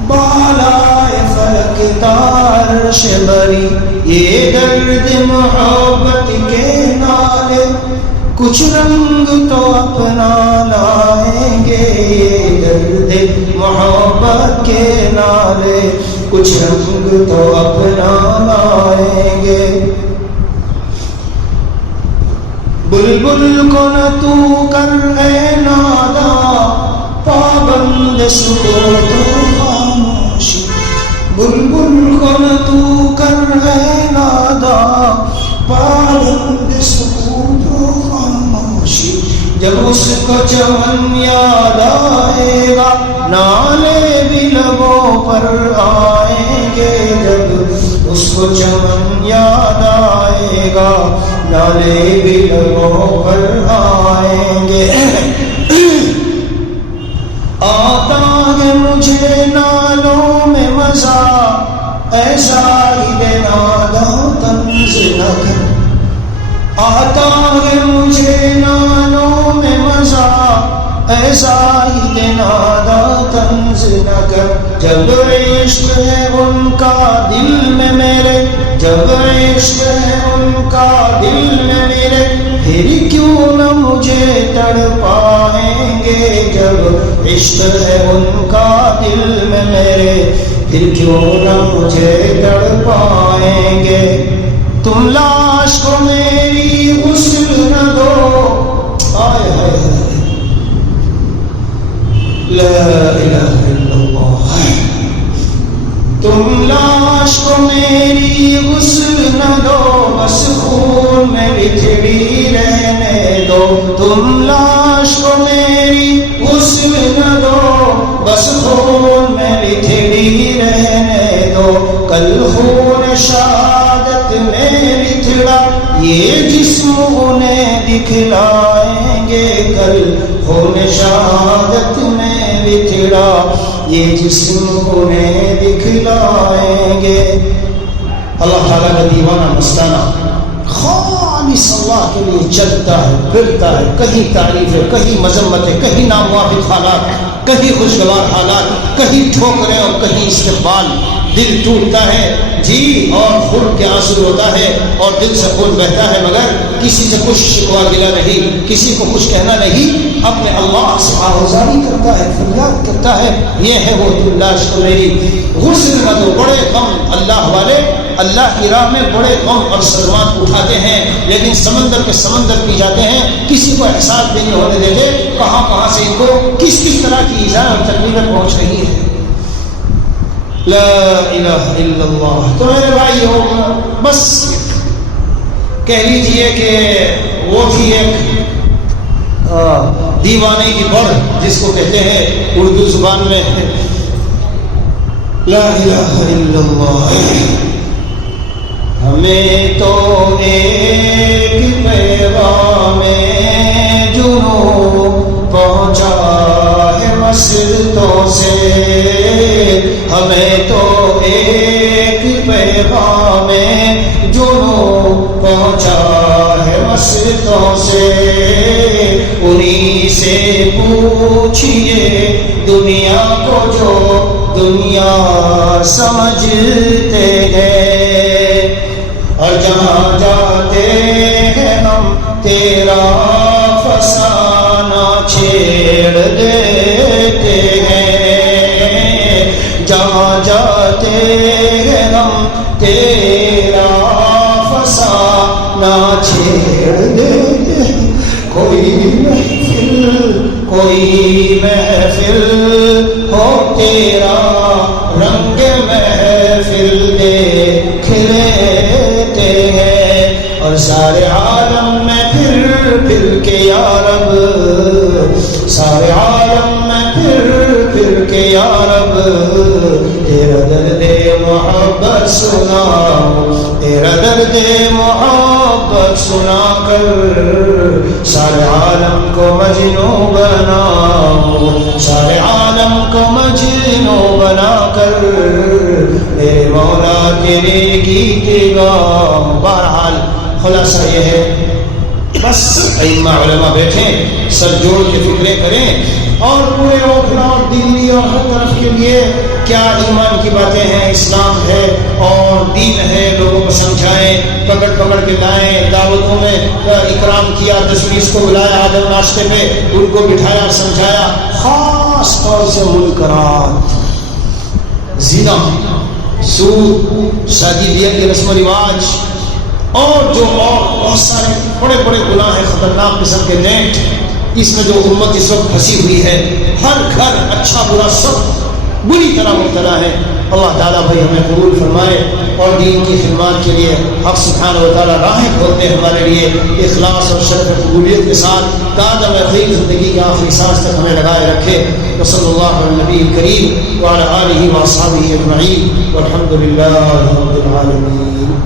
بالائے فلک تا عرش بری، یہ درد محبت کے نالے کچھ رنگ تو اپنا لائیں گے، یہ درد محبت کے نالے کچھ رنگ تو اپنا لائیں گے۔ بلبل کو نہ تو کر اے نادا پابند سکوت و خاموشی، بلبل کو نہ تو کر اے نادا پابند سکوت و خاموشی، جب اس کو چمن یاد آئے گا نالے بھی لبوں پر آئیں گے، جب اس کو چمن یاد آئے گا نالے بھی لبوں پر آئیں گے۔ آتا ہے مجھے نالوں میں مزہ، ایسا ہی دے نادا طنز نہ کر، آتا ہے مجھے نالوں میں مزہ، ایسا ہی دے نادا طنز نہ کر، جب عشق ہے ان کا دل میں میرے، جب عشق ہے ان کا دل میں میرے، پھر کیوں نہ مجھے تڑ پائیں گے، جب عشق ہے ان کا دل میں میرے، پھر کیوں نہ مجھے تڑ پائیں گے۔ تم لاش کو میری غسل نہ دو، آئے ہائے لا الہ الا اللہ، تم لاش کو میری غسل نہ دو، بس خون میں بچھڑی رہنے دو، تم لاش کو میری غسل نہ دو، بس خون میں بچھڑی رہنے دو، کل خون شہادت میں بچھڑا یہ جسم انہیں دکھلائیں گے، کل خون شہادت میں بچھڑا یہ جسم انہیں دکھلائیں گے۔ اللہ تعالیٰ کا دیوانہ مستانہ خالص اللہ کے لیے چلتا ہے، پھرتا ہے، کہیں تعریف ہے، کہیں مذمت ہے، کہیں ناموافق حالات، کہیں خوشگوار حالات، کہیں ٹھوکریں اور کہیں استقبال، دل ٹوٹتا ہے جی، اور خون کے آنسو ہوتا ہے اور دل سے خون بہتا ہے، مگر کسی سے کچھ شکوہ گلا نہیں، کسی کو کچھ کہنا نہیں، اپنے اللہ سے آہوازی کرتا ہے، فریاد کرتا ہے، یہ ہے وہ دل لاش کو میری غسل نہ دو. بڑے غم اللہ والے اللہ کی راہ میں بڑے غم اور صدمات اٹھاتے ہیں، لیکن سمندر کے سمندر پی جاتے ہیں، کسی کو احساس بھی نہیں ہونے دیتے کہاں کہاں سے ان کو کس کس طرح کی ایذا اور تکلیفیں پہنچ رہی ہے. لا الہ الا اللہ. تو میرے بھائیو، بس کہہ لیجئے کہ وہ تھی ایک دیوانے کی بڑھ جس کو کہتے ہیں اردو زبان میں لا الہ الا اللہ. ہمیں تو ایک پیغام جنوں پہنچا ہے مسجدوں سے، ہمیں تو ایک پیغام جنوں پہنچا ہے مسجدوں سے. انہی سے پوچھئے دنیا کو جو دنیا سمجھتے ہیں، اور جہاں جاتے ہیں ہم تیرا فسانہ چھیڑ دیتے ہیں. جہاں جاتے ہیں ہم تیرا فسانہ چھیڑ دیتے ہیں. کوئی محفل ہو تیرا رنگ محفل دیکھ لیتے ہیں. اور سارے عالم میں پھر کے یا رب، سارے عالم میں پھر کے یا رب تیرا درد محبت سناؤ، تیرا درد محبت سنا کر سارے عالم کو مجنوں بناؤ، سارے عالم کو مجنوں بنا کر میرے مولا تیرے گیت گاؤں. بہرحال خلاصہ یہ ہے، بس ائمہ علماء بیٹھیں، سر جوڑ کے فکریں کریں، اور پورے اوکھلا اور دلی اور ہر طرف کے لیے کیا ایمان کی باتیں ہیں، اسلام ہے اور دین ہے، لوگوں کو سمجھائیں، پکڑ کے لائیں. دعوتوں میں اکرام کیا، 10-20 کو بلایا آدم ناشتے پہ، ان کو بٹھایا، سمجھایا. خاص طور سے منکرات، زنا، سود، شادی بیاہ کی رسم و رواج، اور جو اور بہت سارے بڑے بڑے گناہ ہیں، خطرناک قسم کے نیٹ، اس میں جو امت اس وقت پھنسی ہوئی ہے. ہر گھر اچھا برا سب بری طرح مبتلا ہے. اللہ تعالیٰ بھائی ہمیں قبول فرمائے اور دین کی خدمات کے لیے حق سبحانہ و تعالیٰ راہیں کھولتے ہمارے لیے اخلاص اور شرف قبولیت کے ساتھ قادم اخیر زندگی کے آخری سانس تک ہمیں لگائے رکھے. وصلی اللہ علی النبی الکریم وعلی آلہ واصحابہ اجمعین والحمد للہ رب العالمین.